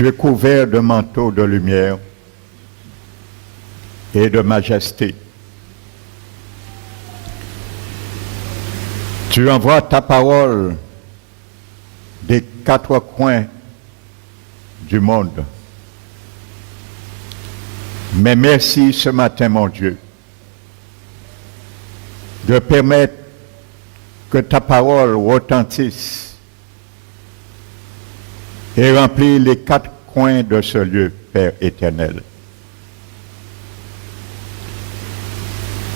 Tu es couvert de manteaux de lumière et de majesté. Tu envoies ta parole des quatre coins du monde. Mais merci ce matin, mon Dieu, de permettre que ta parole retentisse et remplisse les quatre coins de ce lieu, Père éternel.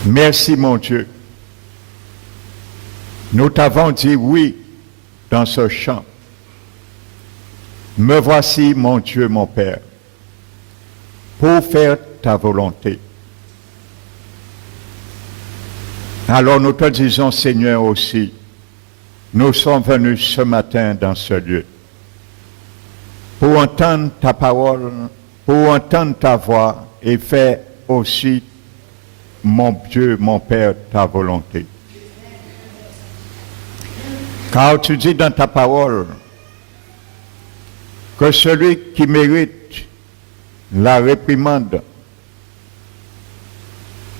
Merci, mon Dieu. Nous t'avons dit oui dans ce chant. Me voici, mon Dieu, mon Père, pour faire ta volonté. Alors nous te disons, Seigneur, aussi, nous sommes venus ce matin dans ce lieu pour entendre ta parole, pour entendre ta voix et faire aussi, mon Dieu, mon Père, ta volonté. Car tu dis dans ta parole que celui qui mérite la réprimande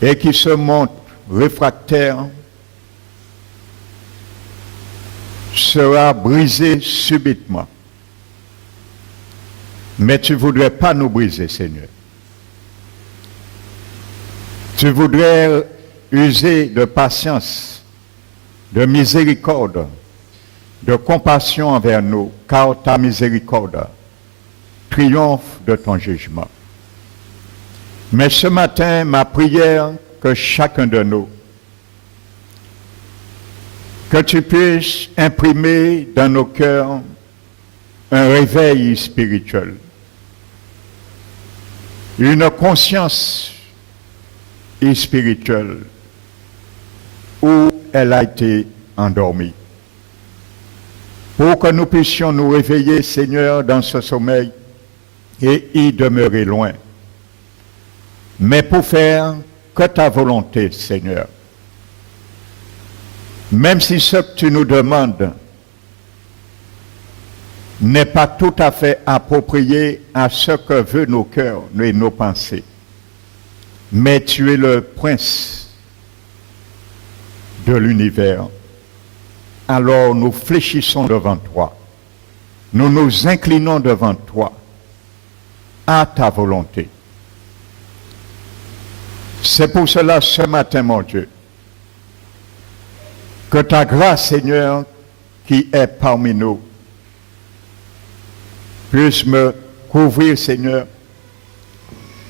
et qui se montre réfractaire sera brisé subitement. Mais tu ne voudrais pas nous briser, Seigneur. Tu voudrais user de patience, de miséricorde, de compassion envers nous, car ta miséricorde triomphe de ton jugement. Mais ce matin, ma prière, que chacun de nous, que tu puisses imprimer dans nos cœurs un réveil spirituel, une conscience spirituelle où elle a été endormie. Pour que nous puissions nous réveiller, Seigneur, dans ce sommeil et y demeurer loin. Mais pour faire que ta volonté, Seigneur. Même si ce que tu nous demandes n'est pas tout à fait approprié à ce que veulent nos cœurs et nos pensées. Mais tu es le prince de l'univers. Alors nous fléchissons devant toi. Nous nous inclinons devant toi à ta volonté. C'est pour cela ce matin, mon Dieu, que ta grâce, Seigneur, qui est parmi nous, puisse me couvrir, Seigneur,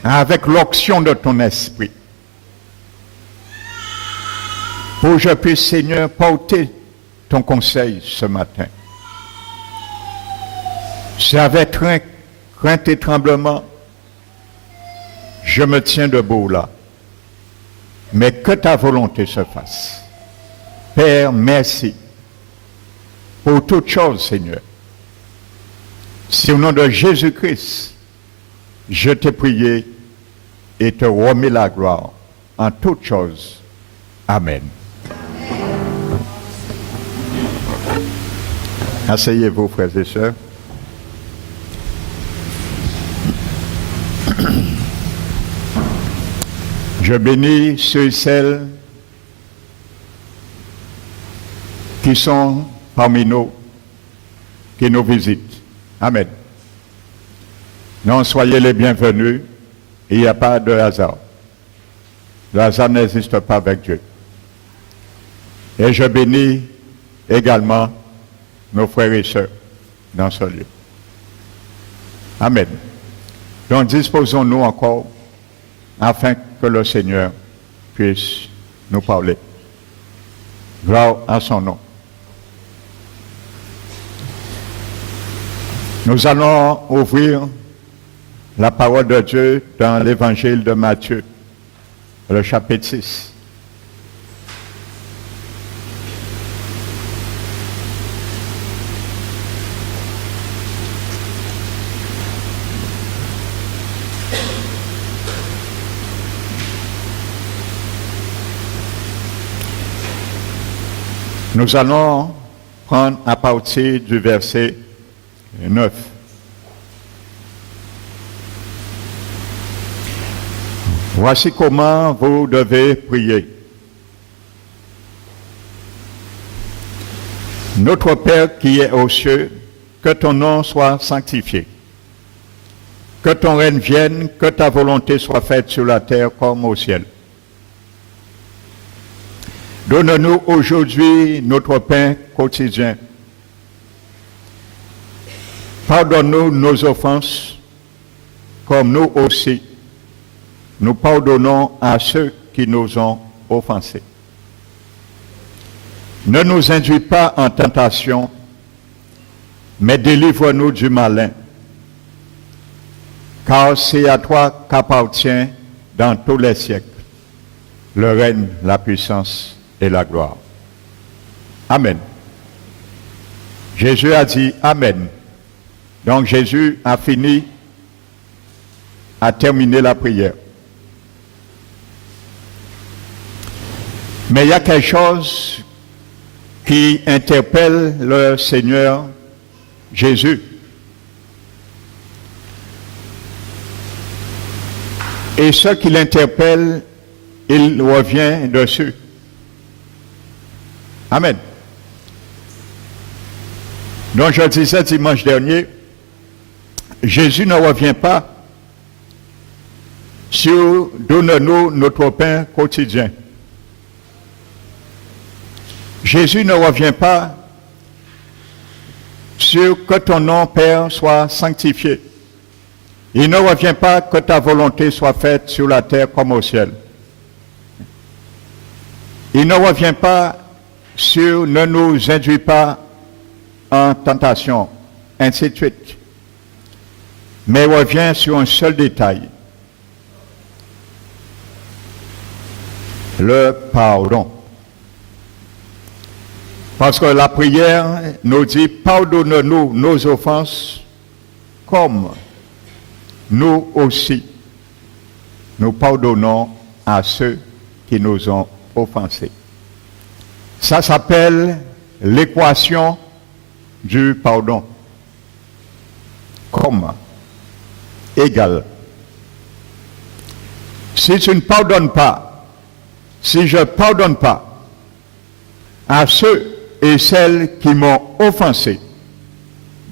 avec l'onction de ton esprit. Pour que je puisse, Seigneur, porter ton conseil ce matin. C'est avec crainte et tremblement, je me tiens debout là. Mais que ta volonté se fasse. Père, merci pour toutes choses, Seigneur. C'est au nom de Jésus-Christ, je t'ai prié et te remets la gloire en toutes choses. Amen. Asseyez-vous, frères et sœurs. Je bénis ceux et celles qui sont parmi nous, qui nous visitent. Amen. Non, soyez les bienvenus. Il n'y a pas de hasard. Le hasard n'existe pas avec Dieu. Et je bénis également nos frères et sœurs dans ce lieu. Amen. Donc disposons-nous encore afin que le Seigneur puisse nous parler. Gloire à son nom. Nous allons ouvrir la parole de Dieu dans l'évangile de Matthieu, le chapitre 6. Nous allons prendre à partir du verset 9. Voici comment vous devez prier. Notre Père qui est aux cieux, que ton nom soit sanctifié. Que ton règne vienne, que ta volonté soit faite sur la terre comme au ciel. Donne-nous aujourd'hui notre pain quotidien. Pardonne-nous nos offenses, comme nous aussi, nous pardonnons à ceux qui nous ont offensés. Ne nous induis pas en tentation, mais délivre-nous du malin. Car c'est à toi qu'appartient dans tous les siècles le règne, la puissance et la gloire. Amen. Jésus a dit Amen. Donc Jésus a fini, a terminé la prière. Mais il y a quelque chose qui interpelle le Seigneur Jésus. Et ce qui l'interpelle, il revient dessus. Amen. Donc je disais dimanche dernier, Jésus ne revient pas sur « donne-nous notre pain quotidien ». Jésus ne revient pas sur « que ton nom, Père, soit sanctifié ». Il ne revient pas que ta volonté soit faite sur la terre comme au ciel. Il ne revient pas sur « ne nous induis pas en tentation », ainsi de suite. Mais revient sur un seul détail. Le pardon. Parce que la prière nous dit, pardonne-nous nos offenses comme nous aussi, nous pardonnons à ceux qui nous ont offensés. Ça s'appelle l'équation du pardon. Comme, égal. Si tu ne pardonnes pas, si je ne pardonne pas à ceux et celles qui m'ont offensé,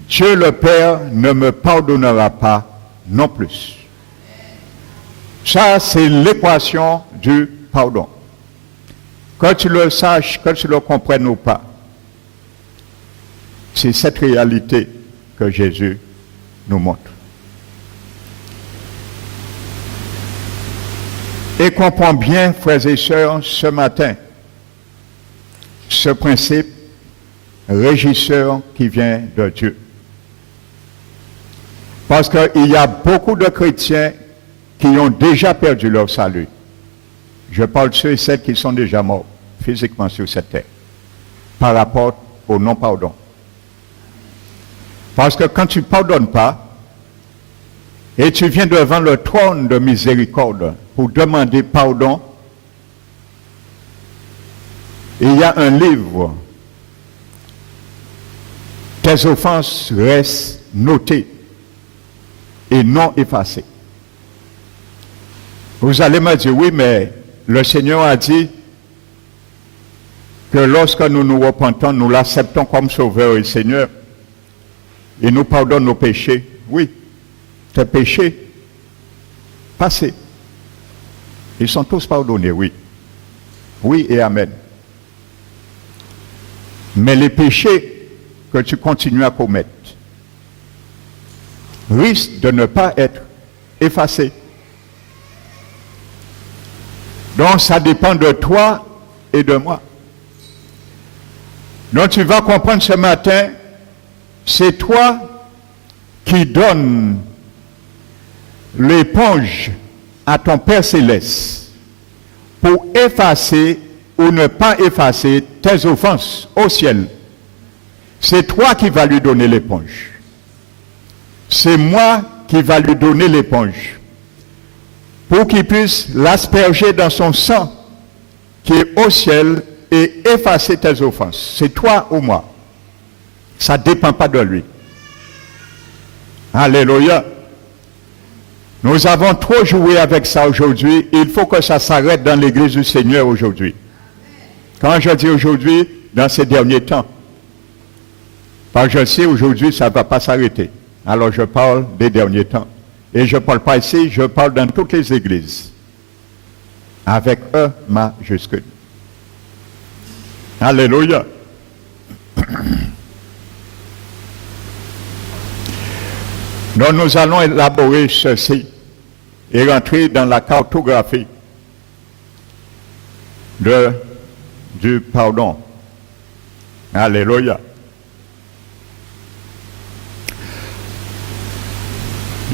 Dieu le Père ne me pardonnera pas non plus. Ça, c'est l'équation du pardon. Que tu le saches, que tu le comprennes ou pas, c'est cette réalité que Jésus nous montre. Et comprends bien, frères et sœurs, ce matin, ce principe régisseur qui vient de Dieu. Parce qu'il y a beaucoup de chrétiens qui ont déjà perdu leur salut. Je parle de ceux et celles qui sont déjà morts physiquement sur cette terre par rapport au non-pardon. Parce que quand tu ne pardonnes pas et tu viens devant le trône de miséricorde pour demander pardon, il y a un livre. Tes offenses restent notées et non effacées. Vous allez me dire, oui, mais le Seigneur a dit que lorsque nous nous repentons, nous l'acceptons comme Sauveur et Seigneur. Il nous pardonne nos péchés. Oui, tes péchés passés, ils sont tous pardonnés, oui. Oui et amen. Mais les péchés que tu continues à commettre risquent de ne pas être effacés. Donc ça dépend de toi et de moi. Donc tu vas comprendre ce matin, c'est toi qui donnes l'éponge à ton Père Céleste pour effacer ou ne pas effacer tes offenses au ciel. C'est toi qui vas lui donner l'éponge. C'est moi qui va lui donner l'éponge pour qu'il puisse l'asperger dans son sang qui est au ciel et effacer tes offenses. C'est toi ou moi. Ça ne dépend pas de lui. Alléluia. Nous avons trop joué avec ça aujourd'hui. Il faut que ça s'arrête dans l'église du Seigneur aujourd'hui. Quand je dis aujourd'hui, dans ces derniers temps. Parce que je sais aujourd'hui, ça ne va pas s'arrêter. Alors je parle des derniers temps. Et je ne parle pas ici, je parle dans toutes les églises. Avec E majuscule. Alléluia. Donc nous allons élaborer ceci et rentrer dans la cartographie du pardon. Alléluia.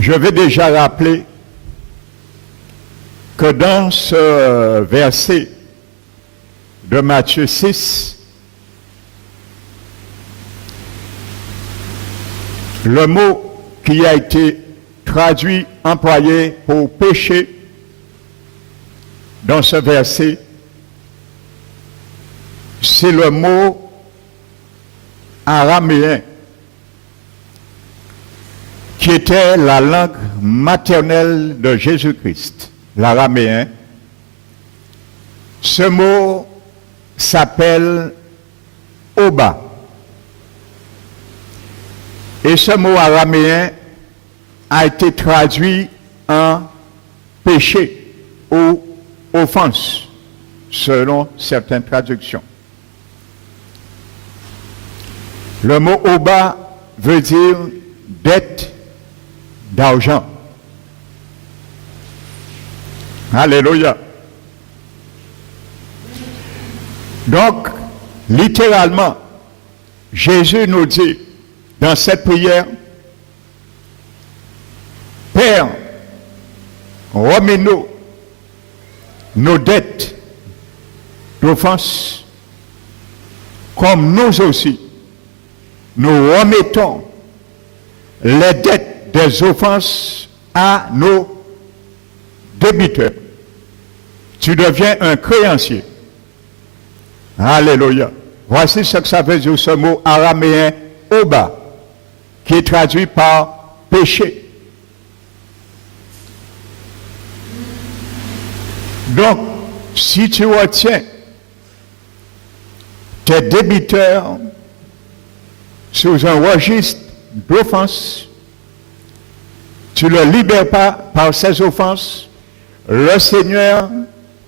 Je vais déjà rappeler que dans ce verset de Matthieu 6, le mot qui a été traduit, employé pour péché dans ce verset, c'est le mot araméen qui était la langue maternelle de Jésus-Christ, l'araméen. Ce mot s'appelle Oba. Et ce mot araméen a été traduit en péché ou offense, selon certaines traductions. Le mot Oba veut dire dette d'argent. Alléluia. Donc, littéralement, Jésus nous dit dans cette prière, Père, remets-nous nos dettes d'offense, comme nous aussi, nous remettons les dettes des offenses à nos débiteurs. Tu deviens un créancier. Alléluia. Voici ce que ça veut dire ce mot araméen Oba, qui est traduit par péché. Donc, si tu retiens tes débiteurs sous un registre d'offense, tu ne le libères pas par ces offenses, le Seigneur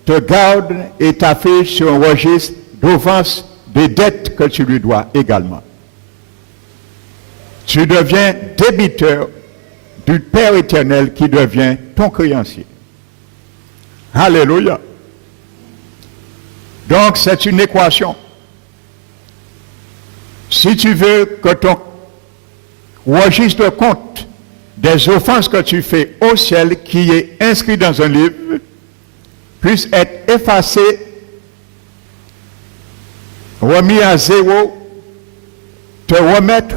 te garde et t'affiche sur un registre d'offense des dettes que tu lui dois également. Tu deviens débiteur du Père éternel qui devient ton créancier. Alléluia. Donc c'est une équation. Si tu veux que ton registre de compte des offenses que tu fais au ciel, qui est inscrit dans un livre, puisse être effacé, remis à zéro, te remettre,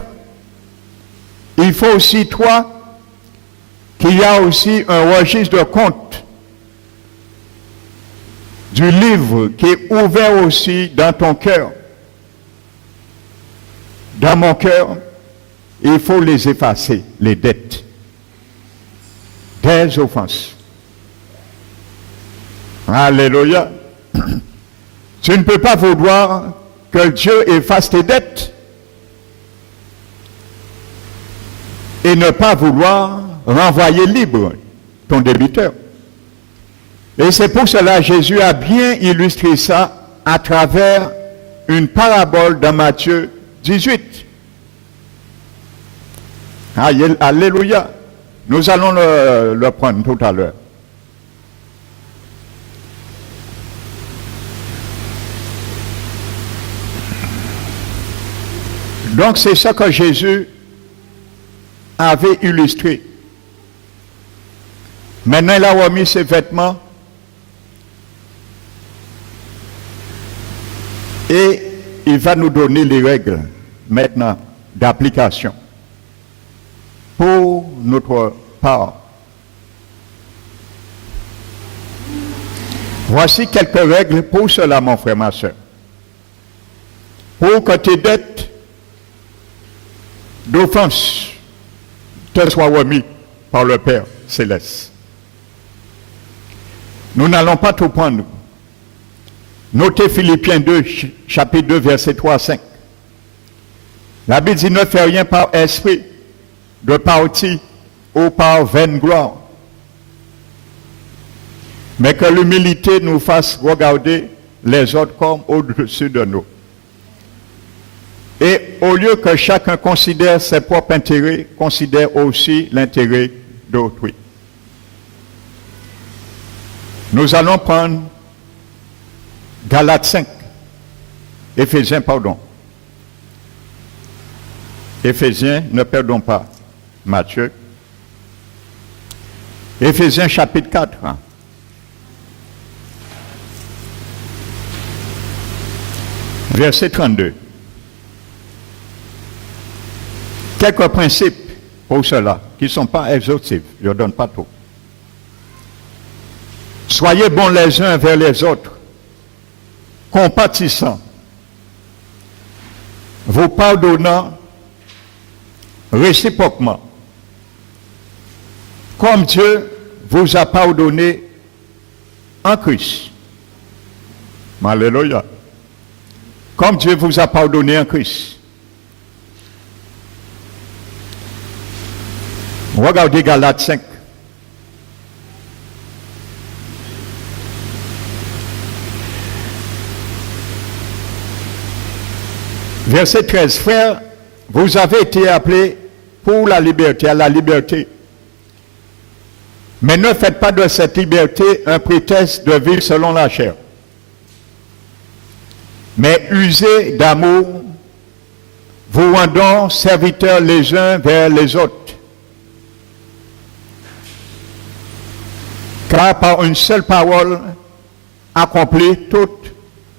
il faut aussi, toi, qu'il y a aussi un registre de compte du livre qui est ouvert aussi dans ton cœur. Dans mon cœur, il faut les effacer, les dettes, des offenses. Alléluia. Tu ne peux pas vouloir que Dieu efface tes dettes et ne pas vouloir renvoyer libre ton débiteur. Et c'est pour cela que Jésus a bien illustré ça à travers une parabole dans Matthieu 18. Alléluia. Nous allons le prendre tout à l'heure. Donc c'est ça que Jésus avait illustré. Maintenant, il a remis ses vêtements et il va nous donner les règles maintenant d'application pour notre part. Voici quelques règles pour cela, mon frère, ma soeur. Pour que tes dettes d'offense te soient remises par le Père céleste. Nous n'allons pas tout prendre. Notez Philippiens 2, chapitre 2, verset 3 à 5. La Bible dit, ne fais rien par esprit de parti ou par vaine gloire, mais que l'humilité nous fasse regarder les autres comme au-dessus de nous. Et au lieu que chacun considère ses propres intérêts, considère aussi l'intérêt d'autrui. Nous allons prendre Galates 5, Éphésiens, pardon. Éphésiens, ne perdons pas Matthieu. Éphésiens chapitre 4. Verset 32. Quelques principes pour cela, qui ne sont pas exhaustifs, je ne donne pas tout. Soyez bons les uns vers les autres, compatissants, vous pardonnant réciproquement, comme Dieu vous a pardonné en Christ. Alléluia. Comme Dieu vous a pardonné en Christ. Regardez Galates 5. Verset 13. Frères, vous avez été appelés pour la liberté, à la liberté. Mais ne faites pas de cette liberté un prétexte de vivre selon la chair. Mais usez d'amour, vous rendant serviteurs les uns vers les autres. Car par une seule parole accomplit toute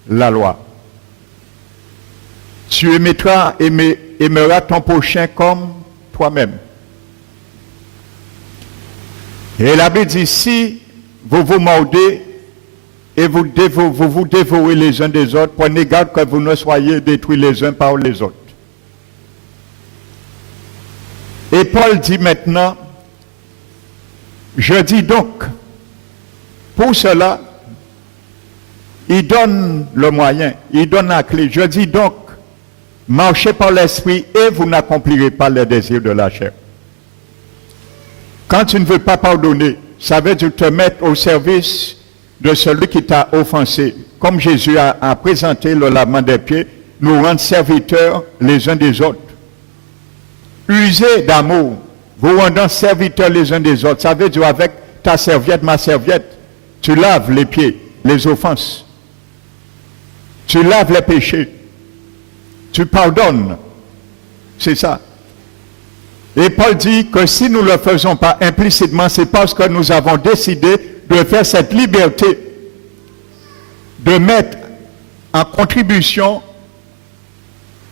la loi. Tu aimeras ton prochain comme toi-même. Et la Bible dit, si vous vous mordez et vous vous dévorez les uns des autres, prenez garde que vous ne soyez détruits les uns par les autres. Et Paul dit maintenant, je dis donc, pour cela, il donne le moyen, il donne la clé. Je dis donc, marchez par l'esprit et vous n'accomplirez pas les désirs de la chair. Quand tu ne veux pas pardonner, ça veut dire te mettre au service de celui qui t'a offensé. Comme Jésus a présenté le lavement des pieds, nous rendre serviteurs les uns des autres. Usez d'amour, vous rendant serviteurs les uns des autres. Ça veut dire avec ta serviette, ma serviette, tu laves les pieds, les offenses. Tu laves les péchés. Tu pardonnes. C'est ça. Et Paul dit que si nous ne le faisons pas implicitement, c'est parce que nous avons décidé de faire cette liberté, de mettre en contribution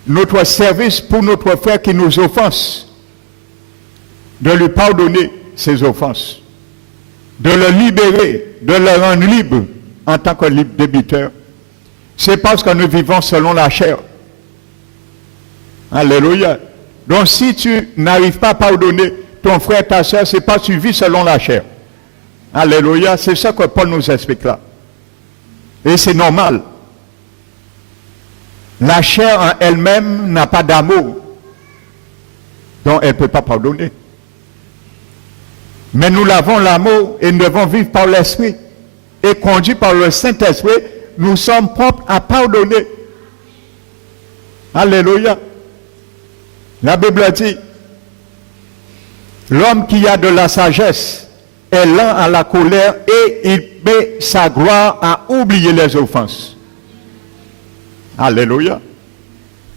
notre service pour notre frère qui nous offense, de lui pardonner ses offenses, de le libérer, de le rendre libre en tant que libre débiteur. C'est parce que nous vivons selon la chair. Alléluia. Donc si tu n'arrives pas à pardonner ton frère, ta soeur, c'est parce que tu vis selon la chair. Alléluia. C'est ça que Paul nous explique là. Et c'est normal. La chair en elle-même n'a pas d'amour. Donc elle ne peut pas pardonner. Mais nous l'avons l'amour et nous devons vivre par l'Esprit. Et conduits par le Saint-Esprit, nous sommes propres à pardonner. Alléluia. La Bible dit, l'homme qui a de la sagesse est lent à la colère et il met sa gloire à oublier les offenses. Alléluia.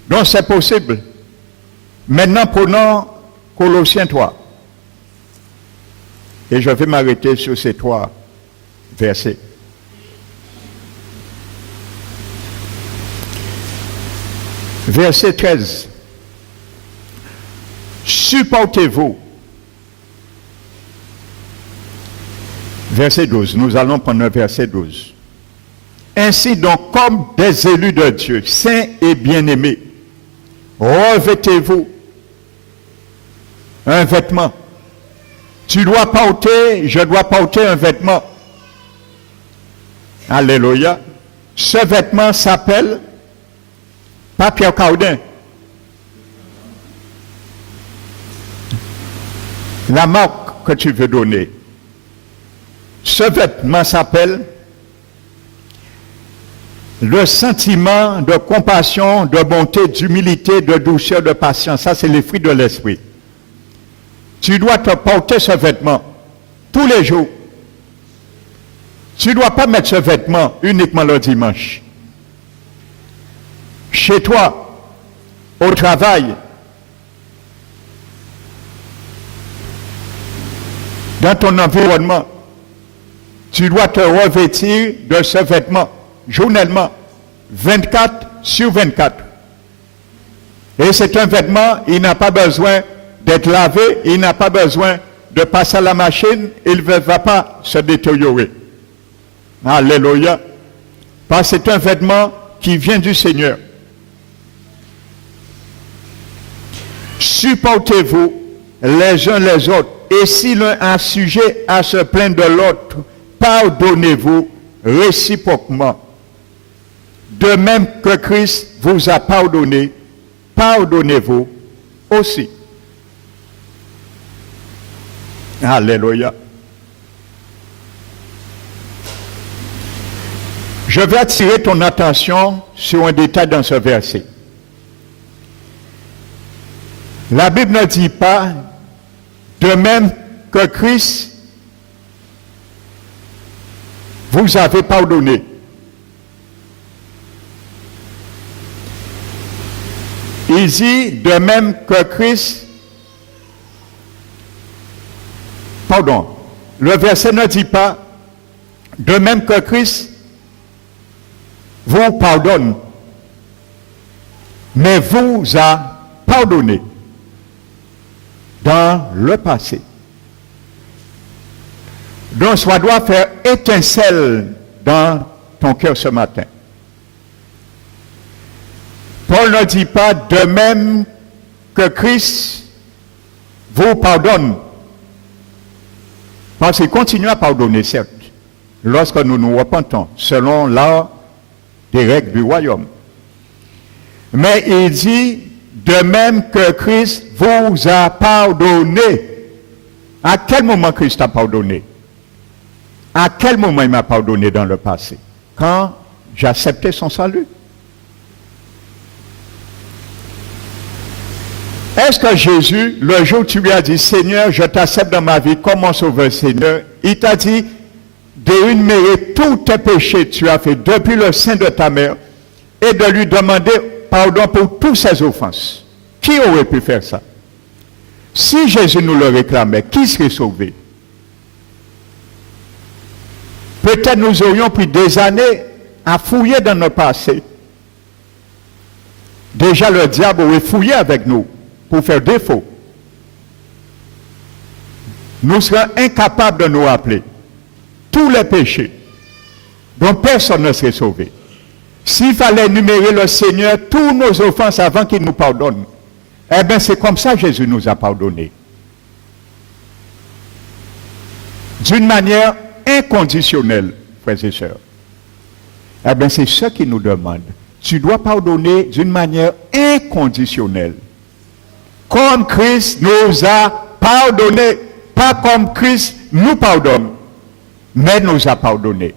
Donc c'est possible. Maintenant prenons Colossiens 3. Et je vais m'arrêter sur ces 3 versets. Verset 13. Supportez-vous. Verset 12. Nous allons prendre le verset 12. Ainsi donc, comme des élus de Dieu, saints et bien-aimés, revêtez-vous un vêtement. Tu dois porter, je dois porter un vêtement. Alléluia. Ce vêtement s'appelle pas Pierre Cardin. La marque que tu veux donner. Ce vêtement s'appelle le sentiment de compassion, de bonté, d'humilité, de douceur, de patience. Ça, c'est les fruits de l'esprit. Tu dois te porter ce vêtement tous les jours. Tu ne dois pas mettre ce vêtement uniquement le dimanche. Chez toi, au travail, dans ton environnement, tu dois te revêtir de ce vêtement journellement, 24 sur 24. Et c'est un vêtement, il n'a pas besoin d'être lavé, il n'a pas besoin de passer à la machine, il ne va pas se détériorer. Alléluia. Parce que c'est un vêtement qui vient du Seigneur. Supportez-vous les uns les autres. Et si l'un a sujet à se plaindre de l'autre, pardonnez-vous réciproquement. De même que Christ vous a pardonné, pardonnez-vous aussi. Alléluia. Je vais attirer ton attention sur un détail dans ce verset. La Bible ne dit pas, de même que Christ vous avez pardonné. Il dit, de même que Christ, pardon, le verset ne dit pas, de même que Christ vous pardonne, mais vous a pardonné dans le passé. Donc, ça doit faire étincelle dans ton cœur ce matin. Paul ne dit pas de même que Christ vous pardonne. Parce qu'il continue à pardonner, certes, lorsque nous nous repentons, selon l'art des règles du royaume. Mais il dit, de même que Christ vous a pardonné. À quel moment Christ a pardonné? À quel moment il m'a pardonné dans le passé? Quand j'acceptais son salut. Est-ce que Jésus, le jour où tu lui as dit, Seigneur, je t'accepte dans ma vie comme mon sauveur, Seigneur, il t'a dit d'énumérer tous tes péchés que tu as fait depuis le sein de ta mère et de lui demander pardon pour toutes ses offenses. Qui aurait pu faire ça? Si Jésus nous le réclamait, qui serait sauvé? Peut-être nous aurions pris des années à fouiller dans nos passés. Déjà le diable aurait fouillé avec nous pour faire défaut. Nous serions incapables de nous rappeler tous les péchés dont personne ne serait sauvé. S'il fallait énumérer le Seigneur toutes nos offenses avant qu'il nous pardonne, eh bien c'est comme ça que Jésus nous a pardonné. D'une manière inconditionnelle, frères et sœurs. Eh bien c'est ce qu'il nous demande. Tu dois pardonner d'une manière inconditionnelle. Comme Christ nous a pardonné, pas comme Christ nous pardonne, mais nous a pardonné.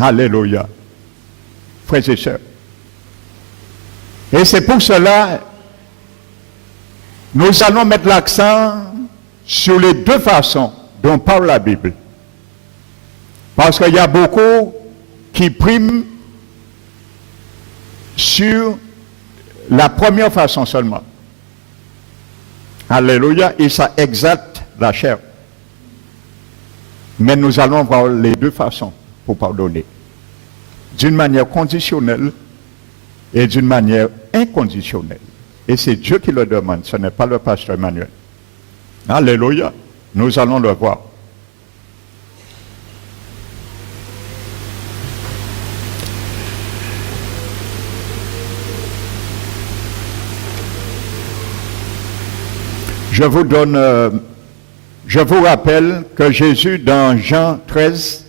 Alléluia. Frères et sœurs. Et c'est pour cela, nous allons mettre l'accent sur les deux façons dont parle la Bible. Parce qu'il y a beaucoup qui priment sur la première façon seulement. Alléluia, et ça exalte la chair. Mais nous allons voir les deux façons pour pardonner. D'une manière conditionnelle et d'une manière inconditionnelle. Et c'est Dieu qui le demande, ce n'est pas le pasteur Emmanuel. Alléluia, nous allons le voir. Je vous rappelle que Jésus, dans Jean 13,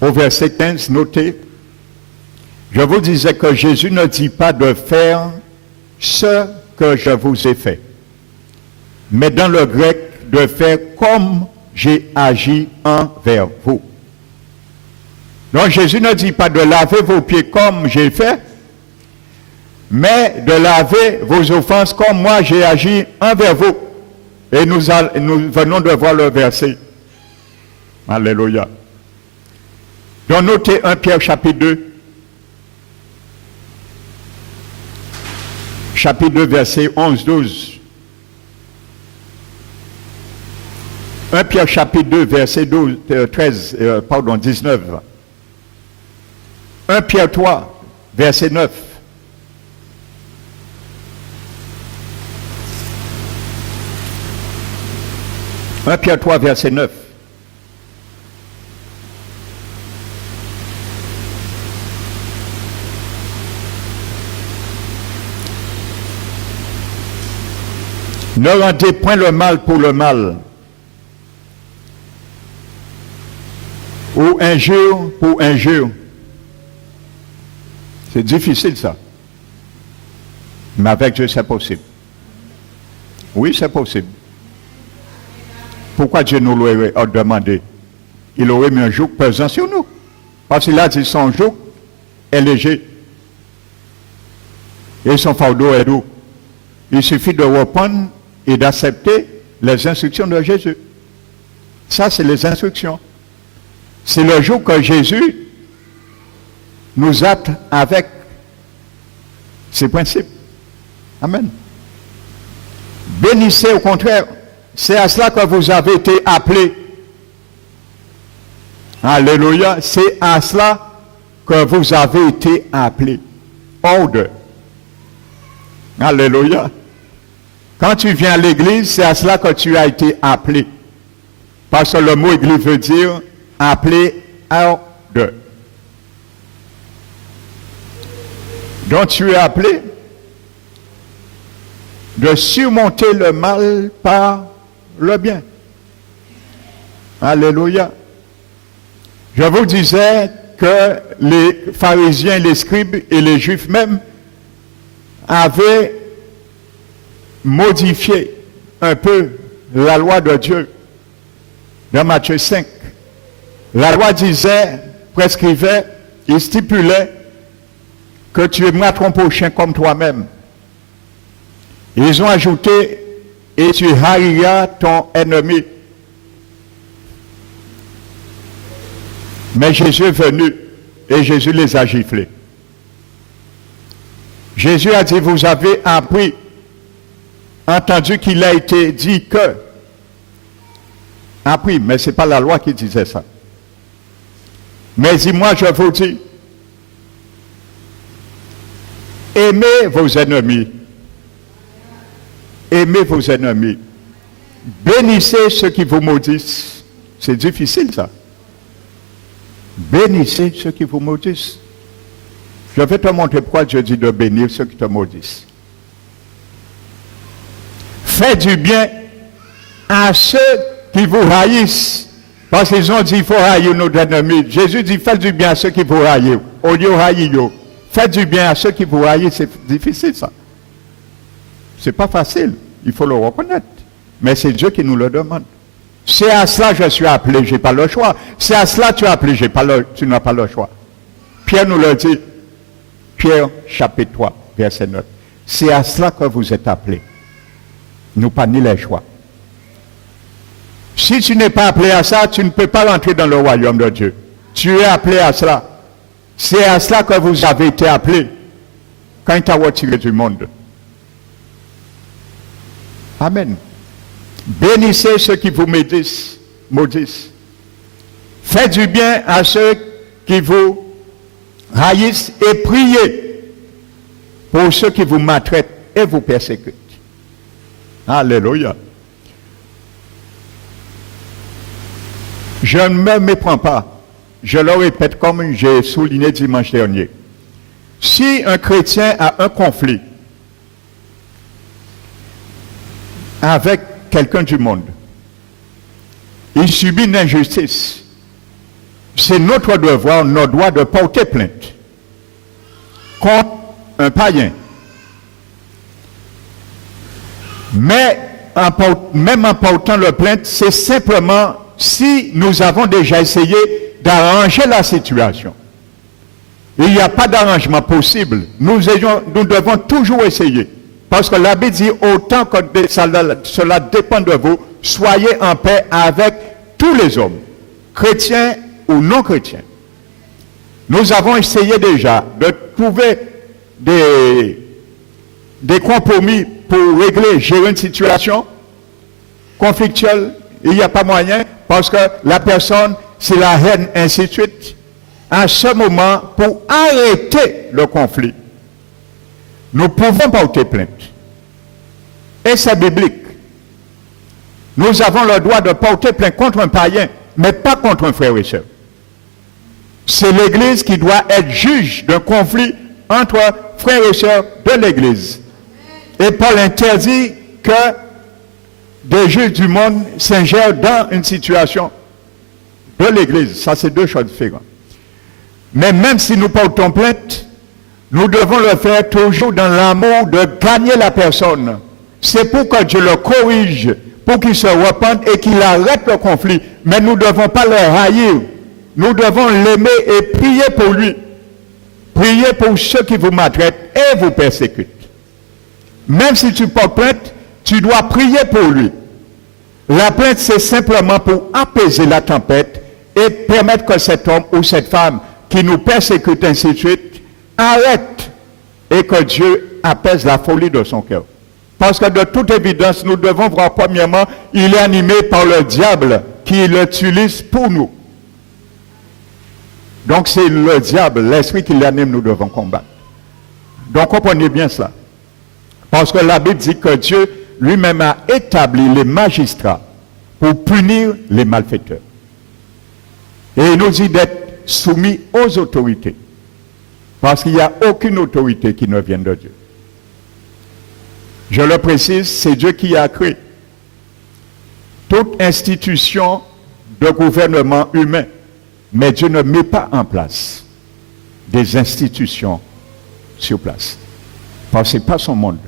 au verset 15, notez, je vous disais que Jésus ne dit pas de faire ce que je vous ai fait, mais dans le grec, de faire comme j'ai agi envers vous. Donc Jésus ne dit pas de laver vos pieds comme j'ai fait, mais de laver vos offenses comme moi j'ai agi envers vous. Et nous venons de voir le verset. Alléluia. Donc notez 1 Pierre chapitre 2. Chapitre 2, verset 11-12. 1 Pierre chapitre 2, verset 19. 1 Pierre 3, verset 9. « 1 Pierre 3, verset 9. Ne rendez point le mal pour le mal, ou injure pour injure. » C'est difficile ça. Mais avec Dieu, c'est possible. Oui, c'est possible. Pourquoi Dieu nous l'aurait demandé? Il aurait mis un joug pesant sur nous. Parce qu'il a dit son joug est léger. Et son fardeau est doux. Il suffit de reprendre et d'accepter les instructions de Jésus. Ça, c'est les instructions. C'est le jour que Jésus nous acte avec ses principes. Amen. Bénissez au contraire. C'est à cela que vous avez été appelés. Alléluia. C'est à cela que vous avez été appelés. Ordre. Alléluia. Quand tu viens à l'église, c'est à cela que tu as été appelé. Parce que le mot église veut dire appelé ordre. Donc tu es appelé de surmonter le mal par le bien. Alléluia. Je vous disais que les pharisiens, les scribes et les juifs même avaient modifié un peu la loi de Dieu dans Matthieu 5. La loi disait, prescrivait et stipulait que tu aimeras ton prochain comme toi-même. Ils ont ajouté et tu haïras ton ennemi. Mais Jésus est venu et Jésus les a giflés. Jésus a dit, vous avez appris, entendu qu'il a été dit que. Appris, mais ce n'est pas la loi qui disait ça. Mais dis-moi, je vous dis, aimez vos ennemis. Aimez vos ennemis. Bénissez ceux qui vous maudissent. C'est difficile ça. Bénissez ceux qui vous maudissent. Je vais te montrer pourquoi Dieu dit de bénir ceux qui te maudissent. Faites du bien à ceux qui vous haïssent. Parce qu'ils ont dit il faut haïr nos ennemis. Jésus dit faites du bien à ceux qui vous haïssent. Au lieu de haïr. Faites du bien à ceux qui vous haïssent. C'est difficile ça. C'est pas facile. Il faut le reconnaître. Mais c'est Dieu qui nous le demande. C'est à cela que je suis appelé, je n'ai pas le choix. C'est à cela que tu es appelé, tu n'as pas le choix. Pierre nous le dit. Pierre chapitre 3, verset 9. C'est à cela que vous êtes appelés. Nous pas ni les choix. Si tu n'es pas appelé à ça, tu ne peux pas rentrer dans le royaume de Dieu. Tu es appelé à cela. C'est à cela que vous avez été appelés quand il t'a retiré du monde. Amen. Bénissez ceux qui vous maudissent. Faites du bien à ceux qui vous haïssent et priez pour ceux qui vous maltraitent et vous persécutent. Alléluia. Je ne me méprends pas. Je le répète comme j'ai souligné dimanche dernier. Si un chrétien a un conflit avec quelqu'un du monde, il subit une injustice, c'est notre devoir, notre droit de porter plainte contre un païen. Mais même en portant la plainte, c'est simplement si nous avons déjà essayé d'arranger la situation. Il n'y a pas d'arrangement possible. Nous devons toujours essayer. Parce que la Bible dit, autant que cela dépend de vous, soyez en paix avec tous les hommes, chrétiens ou non chrétiens. Nous avons essayé déjà de trouver des compromis pour régler, gérer une situation conflictuelle. Il n'y a pas moyen parce que la personne, c'est la haine, ainsi de suite. À ce moment, pour arrêter le conflit, nous pouvons porter plainte. Et c'est biblique. Nous avons le droit de porter plainte contre un païen, mais pas contre un frère et sœur. C'est l'Église qui doit être juge d'un conflit entre frères et sœurs de l'Église. Et Paul interdit que des juges du monde s'ingèrent dans une situation de l'Église. Ça, c'est deux choses différentes. Mais même si nous portons plainte, nous devons le faire toujours dans l'amour de gagner la personne. C'est pour que Dieu le corrige, pour qu'il se repente et qu'il arrête le conflit. Mais nous ne devons pas le haïr. Nous devons l'aimer et prier pour lui. Priez pour ceux qui vous maltraitent et vous persécutent. Même si tu portes plainte, tu dois prier pour lui. La plainte, c'est simplement pour apaiser la tempête et permettre que cet homme ou cette femme qui nous persécute, ainsi de suite, arrête et que Dieu apaise la folie de son cœur. Parce que de toute évidence, nous devons voir premièrement, il est animé par le diable qui l'utilise pour nous. Donc c'est le diable, l'esprit qui l'anime, nous devons combattre. Donc comprenez bien cela. Parce que la Bible dit que Dieu lui-même a établi les magistrats pour punir les malfaiteurs. Et il nous dit d'être soumis aux autorités. Parce qu'il n'y a aucune autorité qui ne vienne de Dieu. Je le précise, c'est Dieu qui a créé toute institution de gouvernement humain. Mais Dieu ne met pas en place des institutions sur place. Parce que ce n'est pas son monde,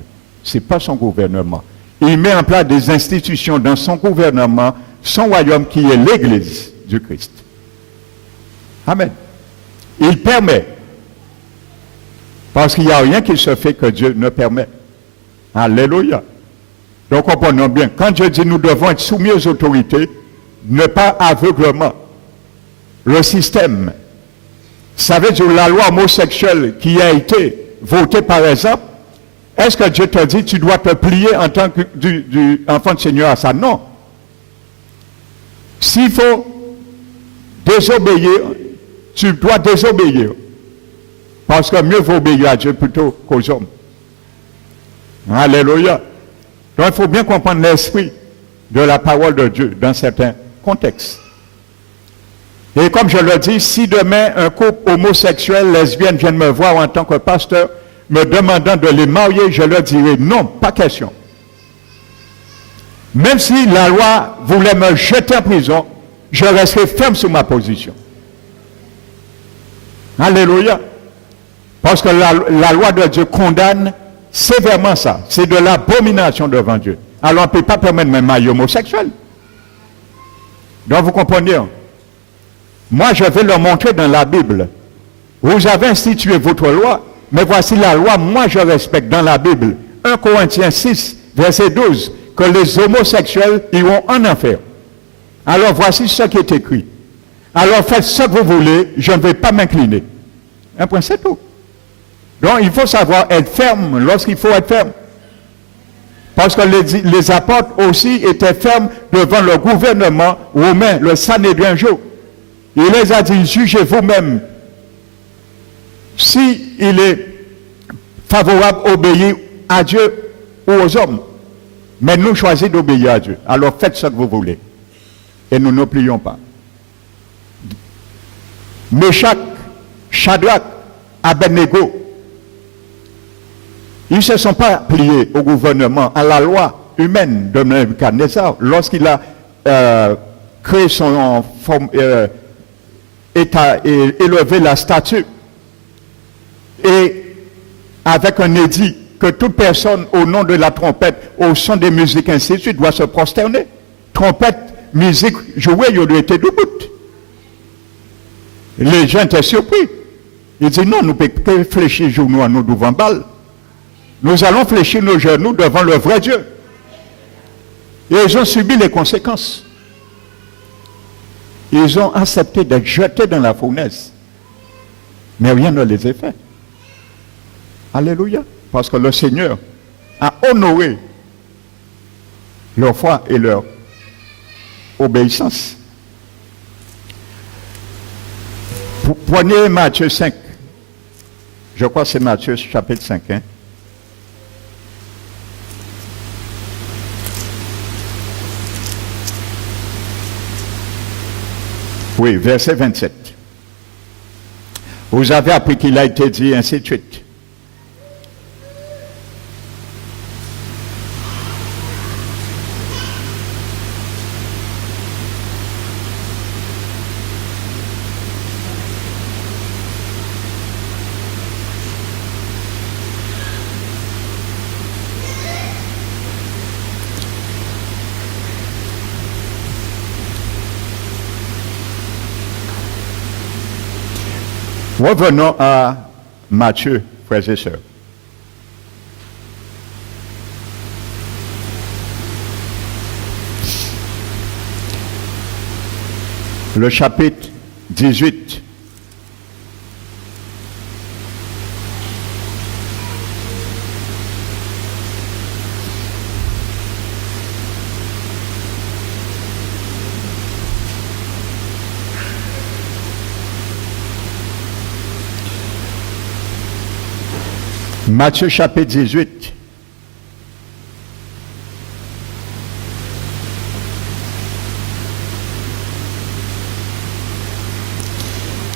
ce n'est pas son gouvernement. Il met en place des institutions dans son gouvernement, son royaume qui est l'Église du Christ. Amen. Il permet. Parce qu'il n'y a rien qui se fait que Dieu ne permet. Alléluia. Donc comprenons bien. Quand Dieu dit nous devons être soumis aux autorités, ne pas aveuglement. Le système, ça veut dire la loi homosexuelle qui a été votée par exemple, est-ce que Dieu te dit tu dois te plier en tant que enfant de Seigneur à ça? Non. S'il faut désobéir, tu dois désobéir. Parce que mieux vaut obéir à Dieu plutôt qu'aux hommes. Alléluia. Donc il faut bien comprendre l'esprit de la parole de Dieu dans certains contextes. Et comme je le dis, si demain un couple homosexuel, lesbienne vient me voir en tant que pasteur, me demandant de les marier, je leur dirai non, pas question. Même si la loi voulait me jeter en prison, je resterai ferme sur ma position. Alléluia. Parce que la loi de Dieu condamne sévèrement ça. C'est de l'abomination devant Dieu. Alors on ne peut pas permettre même marier homosexuel. Donc vous comprenez, hein? Moi, je vais leur montrer dans la Bible. Vous avez institué votre loi, mais voici la loi, moi je respecte dans la Bible. 1 Corinthiens 6, verset 12, que les homosexuels iront en enfer. Alors voici ce qui est écrit. Alors faites ce que vous voulez, je ne vais pas m'incliner. Un point, c'est tout. Donc il faut savoir être ferme lorsqu'il faut être ferme. Parce que les apôtres aussi étaient fermes devant le gouvernement romain, le Sanhédrin jour. Il les a dit, jugez vous-même si il est favorable d'obéir à Dieu ou aux hommes. Mais nous choisissons d'obéir à Dieu. Alors faites ce que vous voulez. Et nous ne plions pas. Meshach, Shadrach, Abednego, ils ne se sont pas pliés au gouvernement, à la loi humaine de Nebuchadnezzar lorsqu'il a créé élevé la statue et avec un édit que toute personne au nom de la trompette, au son des musiques ainsi de suite, doit se prosterner. Trompette, musique jouée, il aurait été debout. Les gens étaient surpris. Ils disent non, nous ne pouvons pas fléchir les genoux à nous devant balle. Nous allons fléchir nos genoux devant le vrai Dieu. Et ils ont subi les conséquences. Ils ont accepté d'être jetés dans la fournaise. Mais rien ne les a fait. Alléluia. Parce que le Seigneur a honoré leur foi et leur obéissance. Prenez Matthieu 5. Je crois que c'est Matthieu chapitre 5. Hein? Oui, verset 27. Vous avez appris qu'il a été dit, ainsi de suite. Revenons à Matthieu, frères et sœurs. Le chapitre 18. Matthieu chapitre 18.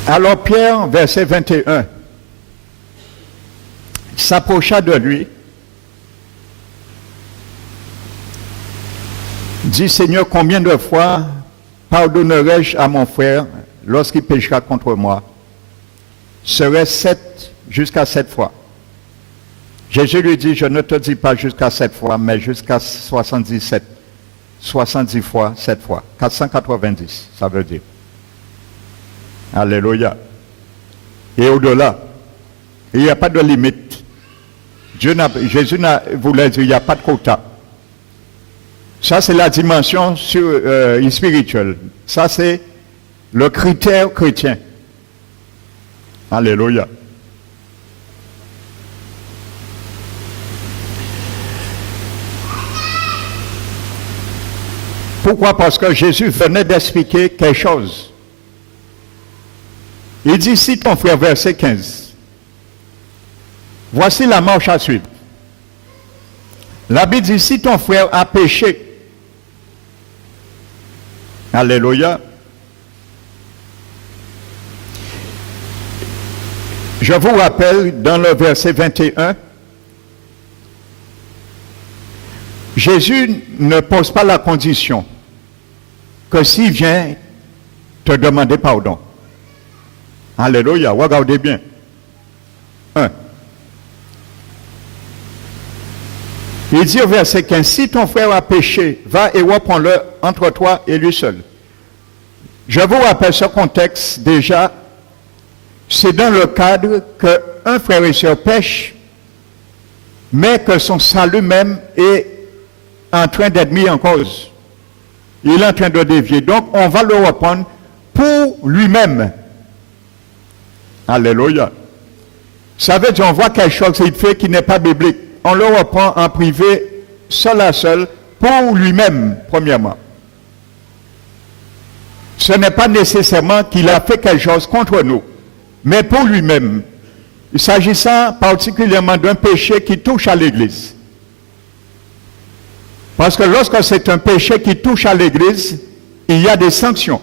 Alors Pierre, verset 21, s'approcha de lui, dit, Seigneur, combien de fois pardonnerai-je à mon frère lorsqu'il péchera contre moi? Serait-ce 7 jusqu'à 7 fois? Jésus lui dit, je ne te dis pas jusqu'à 7 fois, mais jusqu'à 77, 70 fois, 7 fois, 490, ça veut dire. Alléluia. Et au-delà, il n'y a pas de limite. Jésus voulait dire, il n'y a pas de quota. Ça, c'est la dimension spirituelle. Ça, c'est le critère chrétien. Alléluia. Pourquoi? Parce que Jésus venait d'expliquer quelque chose. Il dit, si ton frère, verset 15, voici la marche à suivre. La Bible dit, si ton frère a péché, alléluia, je vous rappelle dans le verset 21, Jésus ne pose pas la condition que s'il vient te demander pardon. Alléluia, regardez bien. 1. Il dit au verset 15, si ton frère a péché, va et reprends-le entre toi et lui seul. Je vous rappelle ce contexte déjà, c'est dans le cadre qu'un frère et sœur pêche, mais que son salut même est en train d'être mis en cause. Il est en train de dévier. Donc, on va le reprendre pour lui-même. Alléluia. Ça veut dire, on voit quelque chose qu'il fait qui n'est pas biblique. On le reprend en privé, seul à seul, pour lui-même, premièrement. Ce n'est pas nécessairement qu'il a fait quelque chose contre nous, mais pour lui-même. Il s'agissant particulièrement d'un péché qui touche à l'Église. Parce que lorsque c'est un péché qui touche à l'Église, il y a des sanctions.